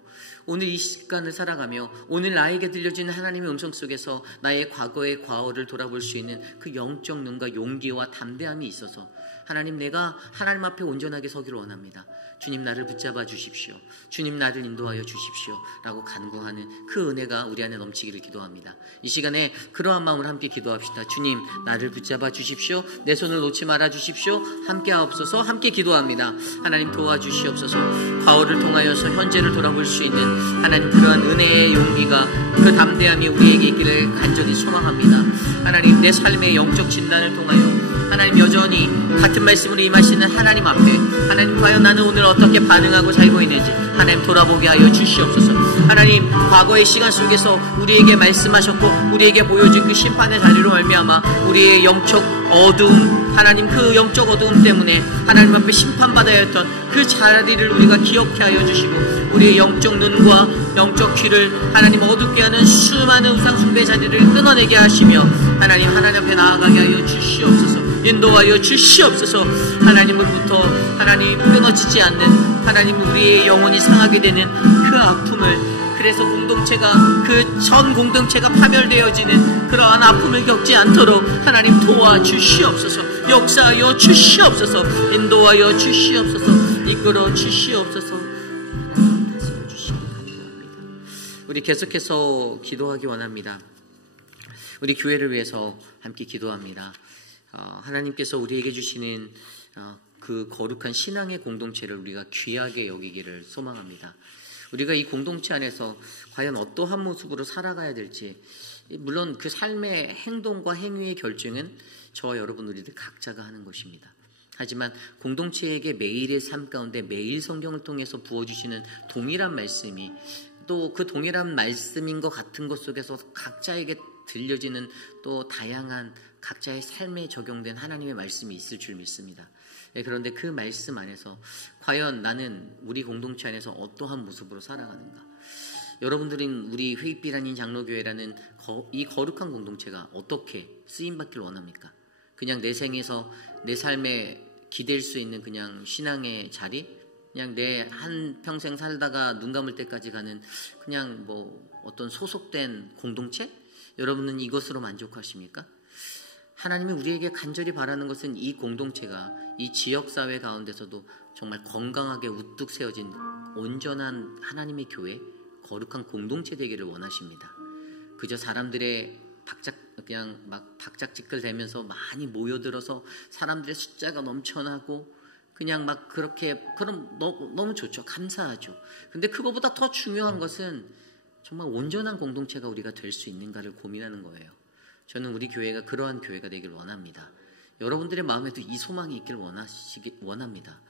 오늘 이 시간을 살아가며 오늘 나에게 들려지는 하나님의 음성 속에서 나의 과거의 과오를 돌아볼 수 있는 그 영적 눈과 용기와 담대함이 있어서, 하나님, 내가 하나님 앞에 온전하게 서기를 원합니다. 주님, 나를 붙잡아 주십시오. 주님, 나를 인도하여 주십시오. 라고 간구하는 그 은혜가 우리 안에 넘치기를 기도합니다. 이 시간에 그러한 마음으로 함께 기도합시다. 주님, 나를 붙잡아 주십시오. 내 손을 놓지 말아 주십시오. 함께 하옵소서. 함께 기도합니다. 하나님, 도와주시옵소서. 과거를 통하여서 현재를 돌아볼 수 있는 하나님, 그러한 은혜의 용기가, 그 담대함이 우리에게 있기를 간절히 소망합니다. 하나님, 내 삶의 영적 진단을 통하여 하나님, 여전히 같은 말씀으로 임하시는 하나님 앞에, 하나님, 과연 나는 오늘 어떻게 반응하고 살고 있는지 하나님 돌아보게 하여 주시옵소서. 하나님, 과거의 시간 속에서 우리에게 말씀하셨고 우리에게 보여준 그 심판의 자리로 말미암아 우리의 영적 어두움, 하나님, 그 영적 어두움 때문에 하나님 앞에 심판받아야 했던 그 자리를 우리가 기억해 하여 주시고, 우리의 영적 눈과 영적 귀를 하나님 어둡게 하는 수많은 우상 숭배 자리를 끊어내게 하시며 하나님 앞에 나아가게 하여 주시옵소서. 인도하여 주시옵소서. 하나님으로부터 하나님 끊어지지 않는, 하나님 우리의 영혼이 상하게 되는 그 아픔을, 그래서 공동체가, 그 전 공동체가 파멸되어지는 그러한 아픔을 겪지 않도록 하나님 도와주시옵소서. 역사하여 주시옵소서. 인도하여 주시옵소서. 이끌어 주시옵소서. 하나님 말씀을 주시기 감사합니다. 우리 계속해서 기도하기 원합니다. 우리 교회를 위해서 함께 기도합니다. 하나님께서 우리에게 주시는 그 거룩한 신앙의 공동체를 우리가 귀하게 여기기를 소망합니다. 우리가 이 공동체 안에서 과연 어떠한 모습으로 살아가야 될지, 물론 그 삶의 행동과 행위의 결정은 저와 여러분 우리들 각자가 하는 것입니다. 하지만 공동체에게 매일의 삶 가운데 매일 성경을 통해서 부어주시는 동일한 말씀이, 또 그 동일한 말씀인 것 같은 것 속에서 각자에게 들려지는 또 다양한 각자의 삶에 적용된 하나님의 말씀이 있을 줄 믿습니다. 그런데 그 말씀 안에서 과연 나는 우리 공동체 안에서 어떠한 모습으로 살아가는가? 여러분들은 우리 회입빛 아닌 장로교회라는 이 거룩한 공동체가 어떻게 쓰임받기를 원합니까? 그냥 내 생에서 내 삶에 기댈 수 있는 그냥 신앙의 자리? 그냥 내 한 평생 살다가 눈 감을 때까지 가는 그냥 뭐 어떤 소속된 공동체? 여러분은 이것으로 만족하십니까? 하나님이 우리에게 간절히 바라는 것은 이 공동체가 이 지역사회 가운데서도 정말 건강하게 우뚝 세워진 온전한 하나님의 교회, 거룩한 공동체 되기를 원하십니다. 그저 사람들의 그냥 막 박작지끌대면서 많이 모여들어서 사람들의 숫자가 넘쳐나고 그냥 막 그렇게, 그럼 너무 좋죠. 감사하죠. 근데 그거보다 더 중요한 것은 정말 온전한 공동체가 우리가 될 수 있는가를 고민하는 거예요. 저는 우리 교회가 그러한 교회가 되길 원합니다. 여러분들의 마음에도 이 소망이 있길 원합니다.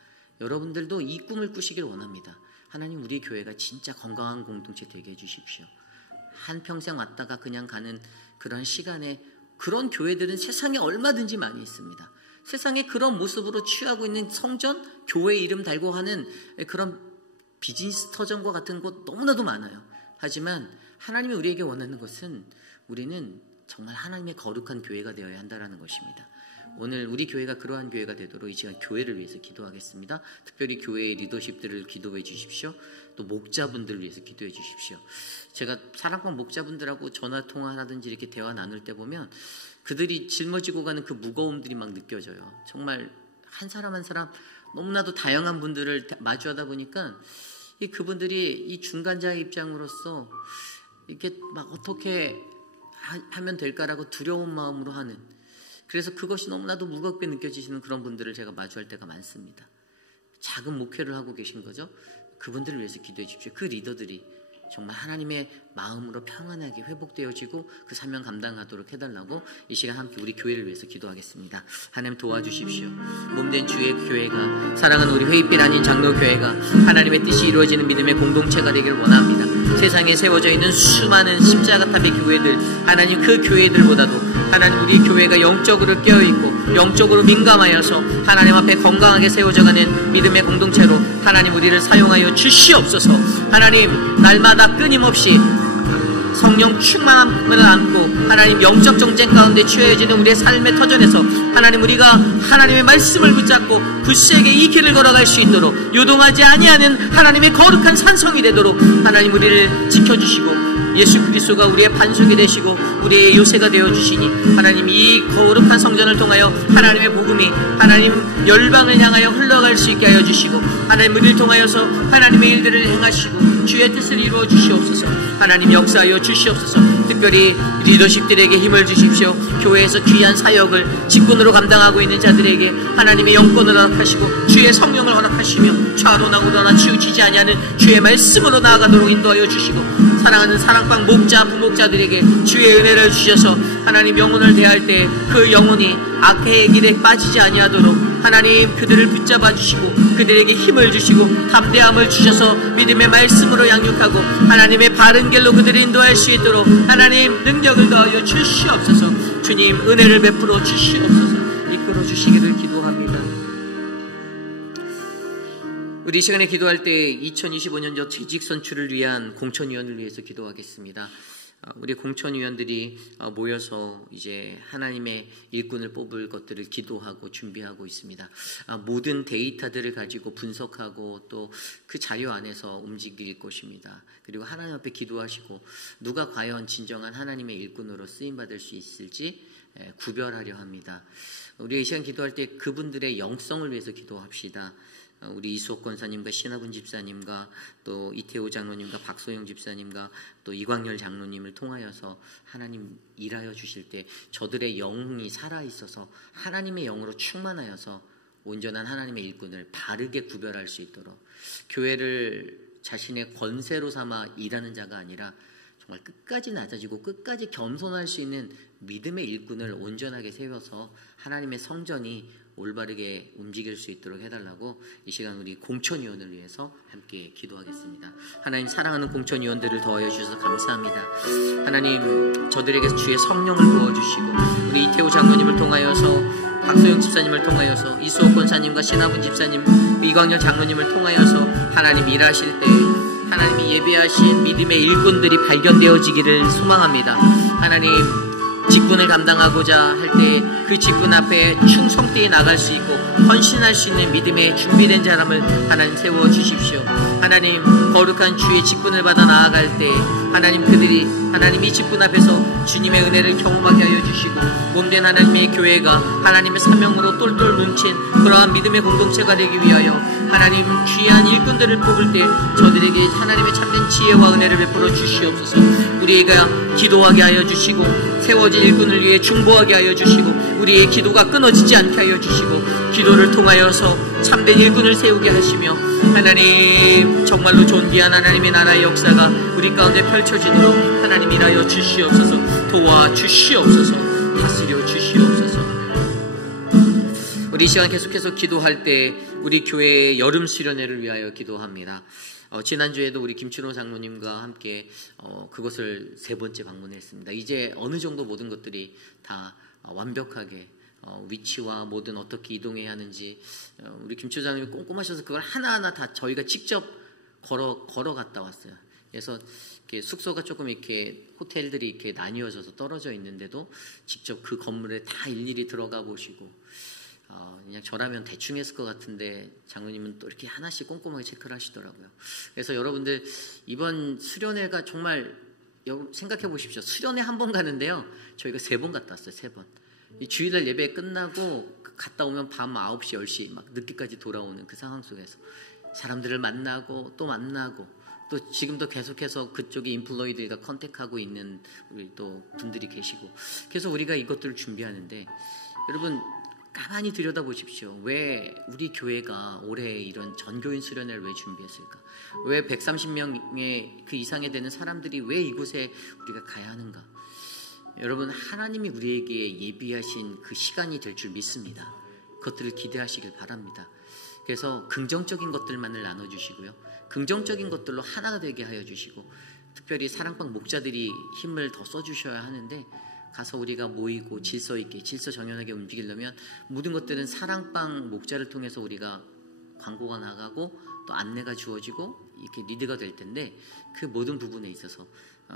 여러분들도 이 꿈을 꾸시길 원합니다. 하나님, 우리 교회가 진짜 건강한 공동체 되게 해주십시오. 한평생 왔다가 그냥 가는 그런 시간에, 그런 교회들은 세상에 얼마든지 많이 있습니다. 세상에 그런 모습으로 취하고 있는 성전, 교회 이름 달고 하는 그런 비즈니스 터전과 같은 곳 너무나도 많아요. 하지만 하나님이 우리에게 원하는 것은 우리는 정말 하나님의 거룩한 교회가 되어야 한다는 것입니다. 오늘 우리 교회가 그러한 교회가 되도록 이 시간 교회를 위해서 기도하겠습니다. 특별히 교회의 리더십들을 기도해 주십시오. 또 목자분들을 위해서 기도해 주십시오. 제가 사랑방 목자분들하고 전화통화하든지 이렇게 대화 나눌 때 보면 그들이 짊어지고 가는 그 무거움들이 막 느껴져요. 정말 한 사람 한 사람 너무나도 다양한 분들을 마주하다 보니까 그분들이 이 중간자의 입장으로서 이렇게 막 어떻게 하면 될까라고 두려운 마음으로 하는, 그래서 그것이 너무나도 무겁게 느껴지시는 그런 분들을 제가 마주할 때가 많습니다. 작은 목회를 하고 계신 거죠. 그분들을 위해서 기도해 주십시오. 그 리더들이 정말 하나님의 마음으로 평안하게 회복되어지고 그 사명 감당하도록 해달라고 이 시간 함께 우리 교회를 위해서 기도하겠습니다. 하나님 도와주십시오. 몸된 주의 교회가, 사랑하는 우리 회의빛 아닌 장로교회가 하나님의 뜻이 이루어지는 믿음의 공동체가 되기를 원합니다. 세상에 세워져 있는 수많은 십자가탑의 교회들, 하나님 그 교회들보다도 하나님 우리 교회가 영적으로 깨어있고 영적으로 민감하여서 하나님 앞에 건강하게 세워져가는 믿음의 공동체로 하나님 우리를 사용하여 주시옵소서. 하나님 날마다 끊임없이 성령 충만함을 안고 하나님 영적 정쟁 가운데 취해지는 우리의 삶의 터전에서 하나님 우리가 하나님의 말씀을 붙잡고 굳세게 이 길을 걸어갈 수 있도록 요동하지 아니하는 하나님의 거룩한 산성이 되도록 하나님 우리를 지켜주시고 예수 그리스도가 우리의 반석이 되시고 우리의 요새가 되어주시니 하나님 이 거룩한 성전을 통하여 하나님의 복음이 하나님 열방을 향하여 흘러갈 수 있게 하여 주시고 하나님 우리를 통하여서 하나님의 일들을 행하시고 주의 뜻을 이루어 주시옵소서. 하나님 역사하여 주시옵소서. 특별히 리더십들에게 힘을 주십시오. 교회에서 귀한 사역을 직분으로 감당하고 있는 자들에게 하나님의 영권을 허락하시고 주의 성령을 허락하시며 좌로나 우로나 치우치지 아니하는 주의 말씀으로 나아가도록 인도하여 주시고 사랑하는 사랑방 목자 부목자들에게 주의 은혜를 주셔서 하나님 영혼을 대할 때 그 영혼이 악해의 길에 빠지지 아니하도록 하나님 그들을 붙잡아 주시고 그들에게 힘을 주시고 담대함을 주셔서 믿음의 말씀으로 양육하고 하나님의 바른 길로 그들을 인도할 수 있도록 하나님 능력을 더하여 주시옵소서. 주님 은혜를 베풀어 주시옵소서. 이끌어 주시기를 기도합니다. 우리 이 시간에 기도할 때 2025년도 재직 선출을 위한 공천위원을 위해서 기도하겠습니다. 우리 공천위원들이 모여서 이제 하나님의 일꾼을 뽑을 것들을 기도하고 준비하고 있습니다. 모든 데이터들을 가지고 분석하고 또 그 자료 안에서 움직일 것입니다. 그리고 하나님 앞에 기도하시고 누가 과연 진정한 하나님의 일꾼으로 쓰임받을 수 있을지 구별하려 합니다. 우리 이 시간 기도할 때 그분들의 영성을 위해서 기도합시다. 우리 이수옥 권사님과 신하분 집사님과 또 이태호 장로님과 박소영 집사님과 또 이광열 장로님을 통하여서 하나님 일하여 주실 때 저들의 영이 살아있어서 하나님의 영으로 충만하여서 온전한 하나님의 일꾼을 바르게 구별할 수 있도록 교회를 자신의 권세로 삼아 일하는 자가 아니라 정말 끝까지 낮아지고 끝까지 겸손할 수 있는 믿음의 일꾼을 온전하게 세워서 하나님의 성전이 올바르게 움직일 수 있도록 해달라고 이 시간 우리 공천위원을 위해서 함께 기도하겠습니다. 하나님 사랑하는 공천위원들을 더하여 주셔서 감사합니다. 하나님 저들에게 주의 성령을 부어주시고 우리 이태호 장로님을 통하여서 박소영 집사님을 통하여서 이수옥 권사님과 신하분 집사님 이광열 장로님을 통하여서 하나님 일하실 때 하나님이 예배하신 믿음의 일꾼들이 발견되어지기를 소망합니다. 하나님 직분을 감당하고자 할 때 그 직분 앞에 충성되게 나갈 수 있고 헌신할 수 있는 믿음의 준비된 사람을 하나님 세워주십시오. 하나님 거룩한 주의 직분을 받아 나아갈 때 하나님 그들이 하나님 이 직분 앞에서 주님의 은혜를 경험하게 하여 주시고 몸된 하나님의 교회가 하나님의 사명으로 똘똘 뭉친 그러한 믿음의 공동체가 되기 위하여 하나님 귀한 일꾼들을 뽑을 때 저들에게 하나님의 참된 지혜와 은혜를 베풀어 주시옵소서. 우리가 기도하게 하여 주시고 세워진 일꾼을 위해 중보하게 하여 주시고 우리의 기도가 끊어지지 않게 하여 주시고 기도를 통하여서 참된 일꾼을 세우게 하시며 하나님 정말로 존귀한 하나님의 나라의 역사가 우리 가운데 펼쳐지도록 하나님 일하여 주시옵소서. 도와주시옵소서. 다스려 주시옵소서. 우리 이 시간 계속해서 기도할 때 우리 교회의 여름 수련회를 위하여 기도합니다. 지난주에도 우리 김춘호 장로님과 함께 그것을 3번째 방문했습니다. 이제 어느 정도 모든 것들이 다 완벽하게 위치와 모든 어떻게 이동해야 하는지 우리 김춘호 장로님이 꼼꼼하셔서 그걸 하나하나 다 저희가 직접 걸어갔다 왔어요. 그래서 이렇게 숙소가 조금 이렇게 호텔들이 이렇게 나뉘어져서 떨어져 있는데도 직접 그 건물에 다 일일이 들어가 보시고 그냥 저라면 대충 했을 것 같은데 장로님은 또 이렇게 하나씩 꼼꼼하게 체크를 하시더라고요. 그래서 여러분들 이번 수련회가 정말 생각해 보십시오. 수련회 한 번 가는데요. 저희가 3번 갔다 왔어요. 3번. 주일날 예배 끝나고 갔다 오면 밤 9시, 10시 막 늦게까지 돌아오는 그 상황 속에서 사람들을 만나고 또 만나고 또 지금도 계속해서 그쪽에 인플로이드가 컨택하고 있는 우리 또 분들이 계시고, 그래서 우리가 이것들을 준비하는데, 여러분 가만히 들여다보십시오. 왜 우리 교회가 올해 이런 전교인 수련회를 왜 준비했을까? 왜 130명의 그 이상에 되는 사람들이 왜 이곳에 우리가 가야 하는가? 여러분, 하나님이 우리에게 예비하신 그 시간이 될 줄 믿습니다. 그것들을 기대하시길 바랍니다. 그래서 긍정적인 것들만을 나눠주시고요, 긍정적인 것들로 하나가 되게 하여 주시고, 특별히 사랑방 목자들이 힘을 더 써주셔야 하는데, 가서 우리가 모이고 질서 있게, 질서 정연하게 움직이려면 모든 것들은 사랑방 목자를 통해서 우리가 광고가 나가고 또 안내가 주어지고 이렇게 리드가 될 텐데, 그 모든 부분에 있어서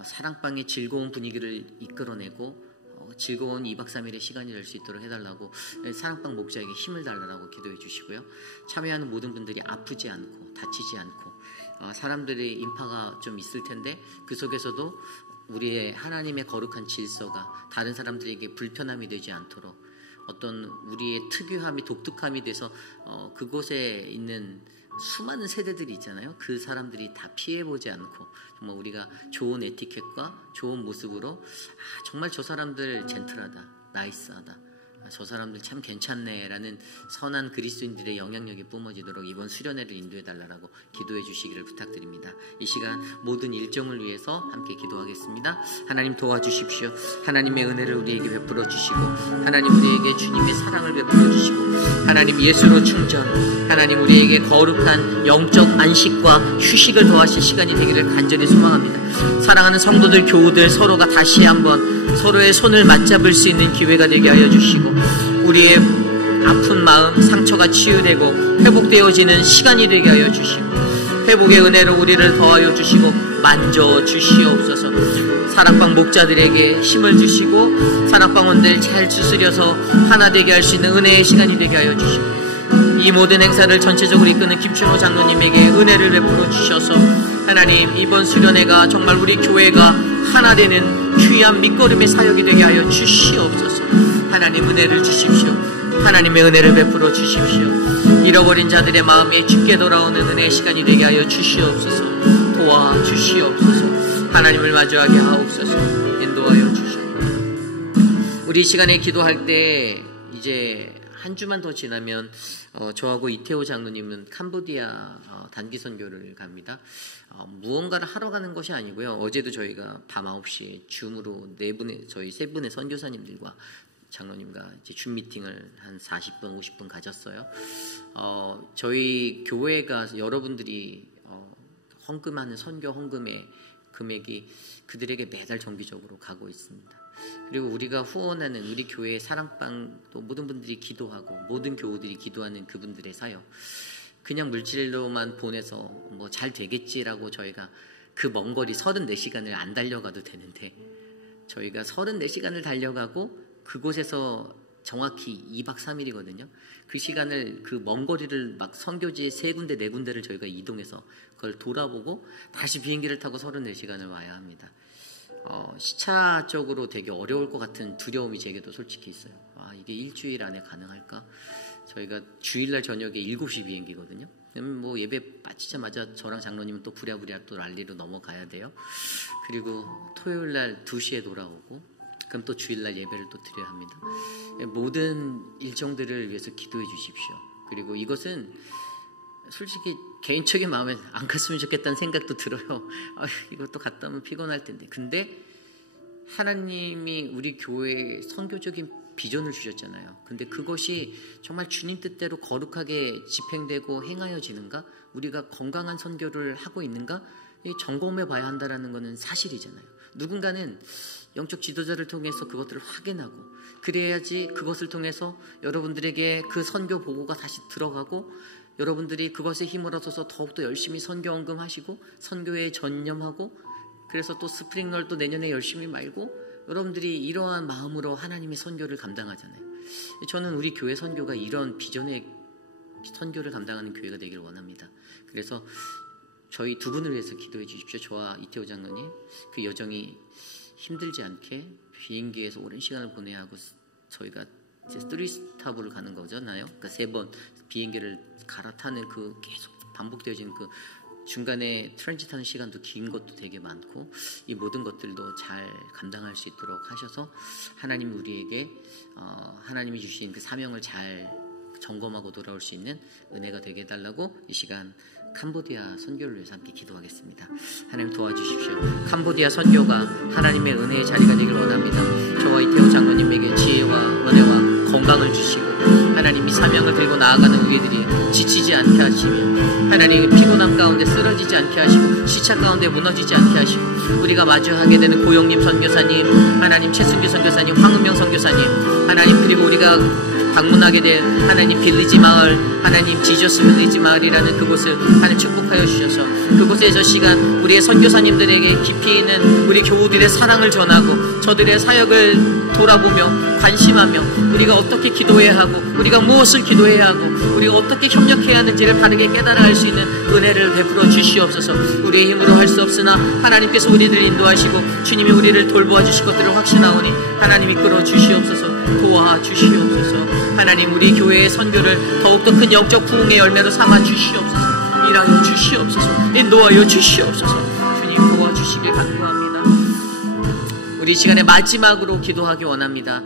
사랑방의 즐거운 분위기를 이끌어내고 즐거운 2박 3일의 시간이 될 수 있도록 해달라고 사랑방 목자에게 힘을 달라고 기도해 주시고요, 참여하는 모든 분들이 아프지 않고 다치지 않고 사람들의 인파가 좀 있을 텐데 그 속에서도 우리의 하나님의 거룩한 질서가 다른 사람들에게 불편함이 되지 않도록, 어떤 우리의 특유함이 독특함이 돼서 그곳에 있는 수많은 세대들이 있잖아요. 그 사람들이 다 피해보지 않고 정말 우리가 좋은 에티켓과 좋은 모습으로 정말 저 사람들 젠틀하다, 나이스하다, 저 사람들 참 괜찮네 라는 선한 그리스도인들의 영향력이 뿜어지도록 이번 수련회를 인도해달라고 기도해 주시기를 부탁드립니다. 이 시간 모든 일정을 위해서 함께 기도하겠습니다. 하나님 도와주십시오. 하나님의 은혜를 우리에게 베풀어 주시고, 하나님 우리에게 주님의 사랑을 베풀어 주시고, 하나님 예수로 충전, 하나님 우리에게 거룩한 영적 안식과 휴식을 더하실 시간이 되기를 간절히 소망합니다. 사랑하는 성도들, 교우들 서로가 다시 한번 서로의 손을 맞잡을 수 있는 기회가 되게 하여 주시고, 우리의 아픈 마음, 상처가 치유되고 회복되어지는 시간이 되게 하여 주시고, 회복의 은혜로 우리를 더하여 주시고 만져 주시옵소서. 사랑방 목자들에게 힘을 주시고 사랑방원들 잘 추스려서 하나 되게 할 수 있는 은혜의 시간이 되게 하여 주시고, 이 모든 행사를 전체적으로 이끄는 김춘호 장로님에게 은혜를 베풀어 주셔서 하나님, 이번 수련회가 정말 우리 교회가 하나 되는 귀한 밑거름의 사역이 되게 하여 주시옵소서. 하나님 은혜를 주십시오. 하나님의 은혜를 베풀어 주십시오. 잃어버린 자들의 마음에 주께 돌아오는 은혜의 시간이 되게 하여 주시옵소서. 도와주시옵소서. 하나님을 마주하게 하옵소서. 인도하여 주시옵소서. 우리 이 시간에 기도할 때 이제 한 주만 더 지나면 저하고 이태호 장로님은 캄보디아 단기 선교를 갑니다. 무언가를 하러 가는 것이 아니고요, 어제도 저희가 밤 9시에 줌으로 저희 세 분의 선교사님들과 장로님과 이제 줌 미팅을 한 40분 50분 가졌어요. 저희 교회가 여러분들이 헌금하는 선교 헌금의 금액이 그들에게 매달 정기적으로 가고 있습니다. 그리고 우리가 후원하는 우리 교회의 사랑방, 또 모든 분들이 기도하고 모든 교우들이 기도하는 그분들의 사역, 그냥 물질로만 보내서 뭐 잘 되겠지라고 저희가 그 먼 거리 34시간을 안 달려가도 되는데, 저희가 34시간을 달려가고 그곳에서 정확히 2박 3일이거든요. 그 시간을, 그 먼 거리를 막 선교지에 3군데 4군데를 저희가 이동해서 그걸 돌아보고 다시 비행기를 타고 34시간을 와야 합니다. 시차적으로 되게 어려울 것 같은 두려움이 제게도 솔직히 있어요. 이게 일주일 안에 가능할까? 저희가 주일날 저녁에 7시 비행기거든요. 그럼 뭐 예배 빠지자마자 저랑 장로님은 또 부랴부랴 또 랄리로 넘어가야 돼요. 그리고 토요일날 2시에 돌아오고, 그럼 또 주일날 예배를 또 드려야 합니다. 모든 일정들을 위해서 기도해 주십시오. 그리고 이것은 솔직히 개인적인 마음에 안 갔으면 좋겠다는 생각도 들어요. 이것도 갔다 오면 피곤할 텐데. 근데 하나님이 우리 교회에 선교적인 비전을 주셨잖아요. 근데 그것이 정말 주님 뜻대로 거룩하게 집행되고 행하여지는가? 우리가 건강한 선교를 하고 있는가? 점검해 봐야 한다는 것은 사실이잖아요. 누군가는 영적 지도자를 통해서 그것들을 확인하고, 그래야지 그것을 통해서 여러분들에게 그 선교 보고가 다시 들어가고, 여러분들이 그것에 힘을 얻어서 더욱더 열심히 선교 헌금하시고 선교에 전념하고, 그래서 또 스프링널도 내년에 열심히 말고, 여러분들이 이러한 마음으로 하나님의 선교를 감당하잖아요. 저는 우리 교회 선교가 이런 비전의 선교를 감당하는 교회가 되기를 원합니다. 그래서 저희 두 분을 위해서 기도해 주십시오. 저와 이태호 장로님, 그 여정이 힘들지 않게 비행기에서 오랜 시간을 보내야 하고 저희가 이제 3스탑으로 가는 거잖아요. 그러니까 3번 비행기를 갈아타는 그 계속 반복되어지는 그 중간에 트랜짓하는 시간도 긴 것도 되게 많고, 이 모든 것들도 잘 감당할 수 있도록 하셔서 하나님 우리에게 하나님이 주신 그 사명을 잘 점검하고 돌아올 수 있는 은혜가 되게 해달라고 이 시간 캄보디아 선교를 위해서 함께 기도하겠습니다. 하나님 도와주십시오. 캄보디아 선교가 하나님의 은혜의 자리가 되길 원합니다. 저와 이태호 장로님에게 지혜와 은혜와 건강을 주시고, 하나님이 사명을 들고 나아가는 우리들이 지치지 않게 하시며, 하나님의 피곤함 가운데 쓰러지지 않게 하시고, 시차 가운데 무너지지 않게 하시고, 우리가 마주하게 되는 고용님 선교사님, 하나님 최순규 선교사님, 황은명 선교사님, 하나님 그리고 우리가 방문하게 될 하나님 빌리지 마을, 하나님 지저스 빌리지 마을이라는 그곳을 하나님 축복하여 주셔서 그곳에서 시간 우리의 선교사님들에게 깊이 있는 우리 교우들의 사랑을 전하고, 저들의 사역을 돌아보며 관심하며 우리가 어떻게 기도해야 하고, 우리가 무엇을 기도해야 하고, 우리가 어떻게 협력해야 하는지를 바르게 깨달아 할 수 있는 은혜를 베풀어 주시옵소서. 우리의 힘으로 할 수 없으나 하나님께서 우리들을 인도하시고 주님이 우리를 돌보아 주실 것들을 확신하오니 하나님 이끌어 주시옵소서. 도와 주시옵소서. 하나님 우리 교회의 선교를 더욱더 큰 영적 부흥의 열매로 삼아 주시옵소서. 일하여 주시옵소서. 인도하여 주시옵소서. 주님 도와주시길 간구합니다. 우리 시간의 마지막으로 기도하기 원합니다.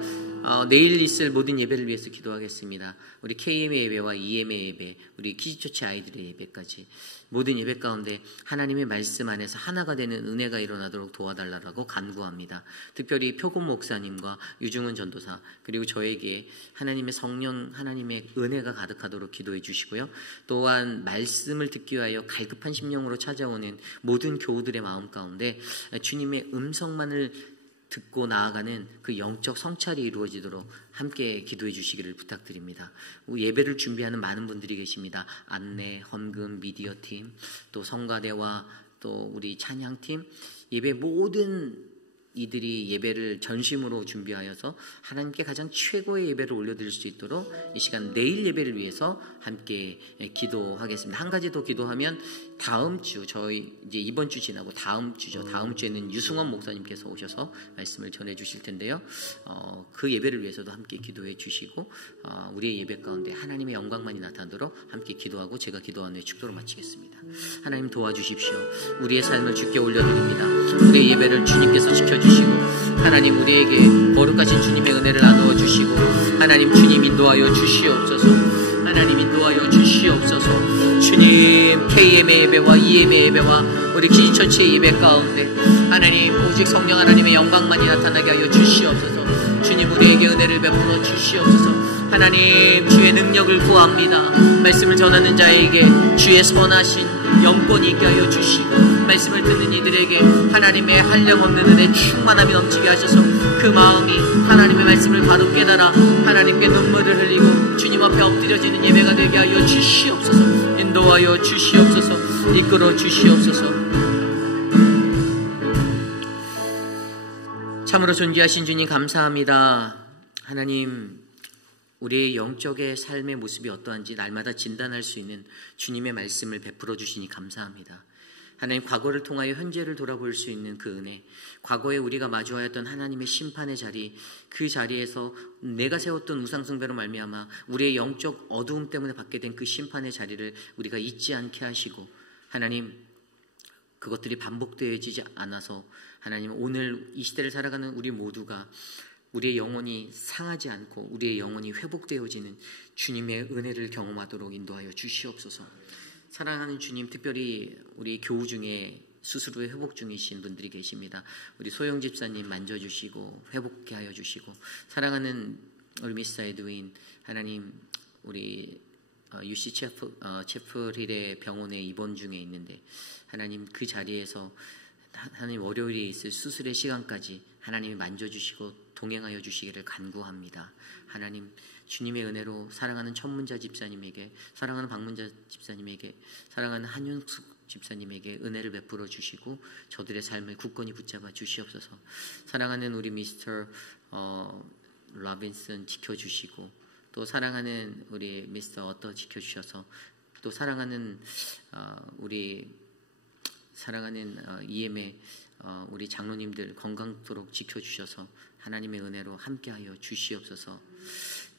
내일 있을 모든 예배를 위해서 기도하겠습니다. 우리 KM의 예배와 EM의 예배, 우리 키즈처치 아이들의 예배까지 모든 예배 가운데 하나님의 말씀 안에서 하나가 되는 은혜가 일어나도록 도와달라고 간구합니다. 특별히 표곤 목사님과 유중은 전도사, 그리고 저에게 하나님의 성령, 하나님의 은혜가 가득하도록 기도해 주시고요. 또한 말씀을 듣기 위하여 갈급한 심령으로 찾아오는 모든 교우들의 마음 가운데 주님의 음성만을 듣고 나아가는 그 영적 성찰이 이루어지도록 함께 기도해 주시기를 부탁드립니다. 예배를 준비하는 많은 분들이 계십니다. 안내, 헌금, 미디어팀, 또 성가대와 또 우리 찬양팀, 예배 모든 이들이 예배를 전심으로 준비하여서 하나님께 가장 최고의 예배를 올려드릴 수 있도록 이 시간 내일 예배를 위해서 함께 기도하겠습니다. 한 가지 더 기도하면 다음 주, 저희 이제 이번 주 지나고 다음 주죠. 다음 주에는 유승원 목사님께서 오셔서 말씀을 전해 주실 텐데요. 그 예배를 위해서도 함께 기도해 주시고, 우리의 예배 가운데 하나님의 영광만이 나타나도록 함께 기도하고 제가 기도한 후에 축도로 마치겠습니다. 하나님 도와주십시오. 우리의 삶을 주께 올려드립니다. 우리의 예배를 주님께서 지켜주시고, 하나님 우리에게 거룩하신 주님의 은혜를 나누어 주시고, 하나님 주님 인도하여 주시옵소서. 하나님 인도하여 주시옵소서. 주님 KM의 예배와 EM의 예배와 우리 키즈처치의 예배 가운데 하나님 오직 성령 하나님의 영광만이 나타나게 하여 주시옵소서. 주님 우리에게 은혜를 베풀어 주시옵소서. 하나님 주의 능력을 구합니다. 말씀을 전하는 자에게 주의 선하신 영권이 있게 하여 주시고, 말씀을 듣는 이들에게 하나님의 한량없는 은혜 충만함이 넘치게 하셔서 그 마음이 하나님의 말씀을 바로 깨달아 하나님께 눈물을 흘리고 주님 앞에 엎드려지는 예배가 되게 하여 주시옵소서. 인도하여 주시옵소서. 이끌어 주시옵소서. 참으로 존귀하신 주님 감사합니다. 하나님 우리의 영적의 삶의 모습이 어떠한지 날마다 진단할 수 있는 주님의 말씀을 베풀어 주시니 감사합니다. 하나님 과거를 통하여 현재를 돌아볼 수 있는 그 은혜, 과거에 우리가 마주하였던 하나님의 심판의 자리, 그 자리에서 내가 세웠던 우상숭배로 말미암아 우리의 영적 어두움 때문에 받게 된 그 심판의 자리를 우리가 잊지 않게 하시고, 하나님 그것들이 반복되어지지 않아서 하나님 오늘 이 시대를 살아가는 우리 모두가 우리의 영혼이 상하지 않고 우리의 영혼이 회복되어지는 주님의 은혜를 경험하도록 인도하여 주시옵소서. 사랑하는 주님, 특별히 우리 교우 중에 스스로의 회복 중이신 분들이 계십니다. 우리 소영 집사님 만져주시고 회복케 하여 주시고, 사랑하는 우리 미스 에드윈, 하나님 우리 UC 채플힐의 병원에 입원 중에 있는데 하나님 그 자리에서 하나님 월요일에 있을 수술의 시간까지 하나님이 만져주시고 동행하여 주시기를 간구합니다. 하나님 주님의 은혜로 사랑하는 천문자 집사님에게, 사랑하는 박문자 집사님에게, 사랑하는 한윤숙 집사님에게 은혜를 베풀어 주시고 저들의 삶을 굳건히 붙잡아 주시옵소서. 사랑하는 우리 미스터 로빈슨 지켜주시고, 또 사랑하는 우리 미스터 어터 지켜주셔서, 또 사랑하는 우리 사랑하는 EM의 우리 장로님들 건강토록 지켜주셔서 하나님의 은혜로 함께하여 주시옵소서.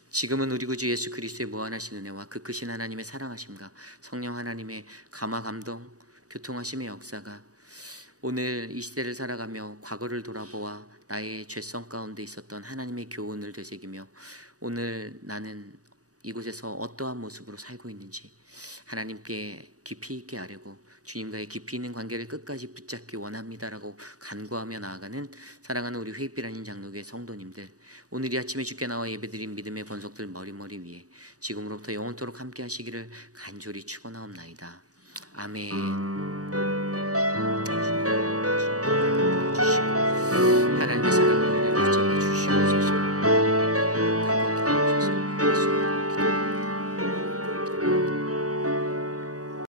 지금은 우리 구주 예수 그리스도의 무한하신 은혜와 그 크신 하나님의 사랑하심과 성령 하나님의 감화 감동 교통하심의 역사가 오늘 이 시대를 살아가며 과거를 돌아보아 나의 죄성 가운데 있었던 하나님의 교훈을 되새기며 오늘 나는 이곳에서 어떠한 모습으로 살고 있는지 하나님께 깊이 있게 아뢰고 주님과의 깊이 있는 관계를 끝까지 붙잡기 원합니다라고 간구하며 나아가는 사랑하는 우리 회의빛 아닌 장로교회 성도님들, 오늘 이 아침에 주께 나와 예배드린 믿음의 권속들 머리머리 위에 지금으로부터 영원토록 함께 하시기를 간절히 축원하옵나이다. 아멘.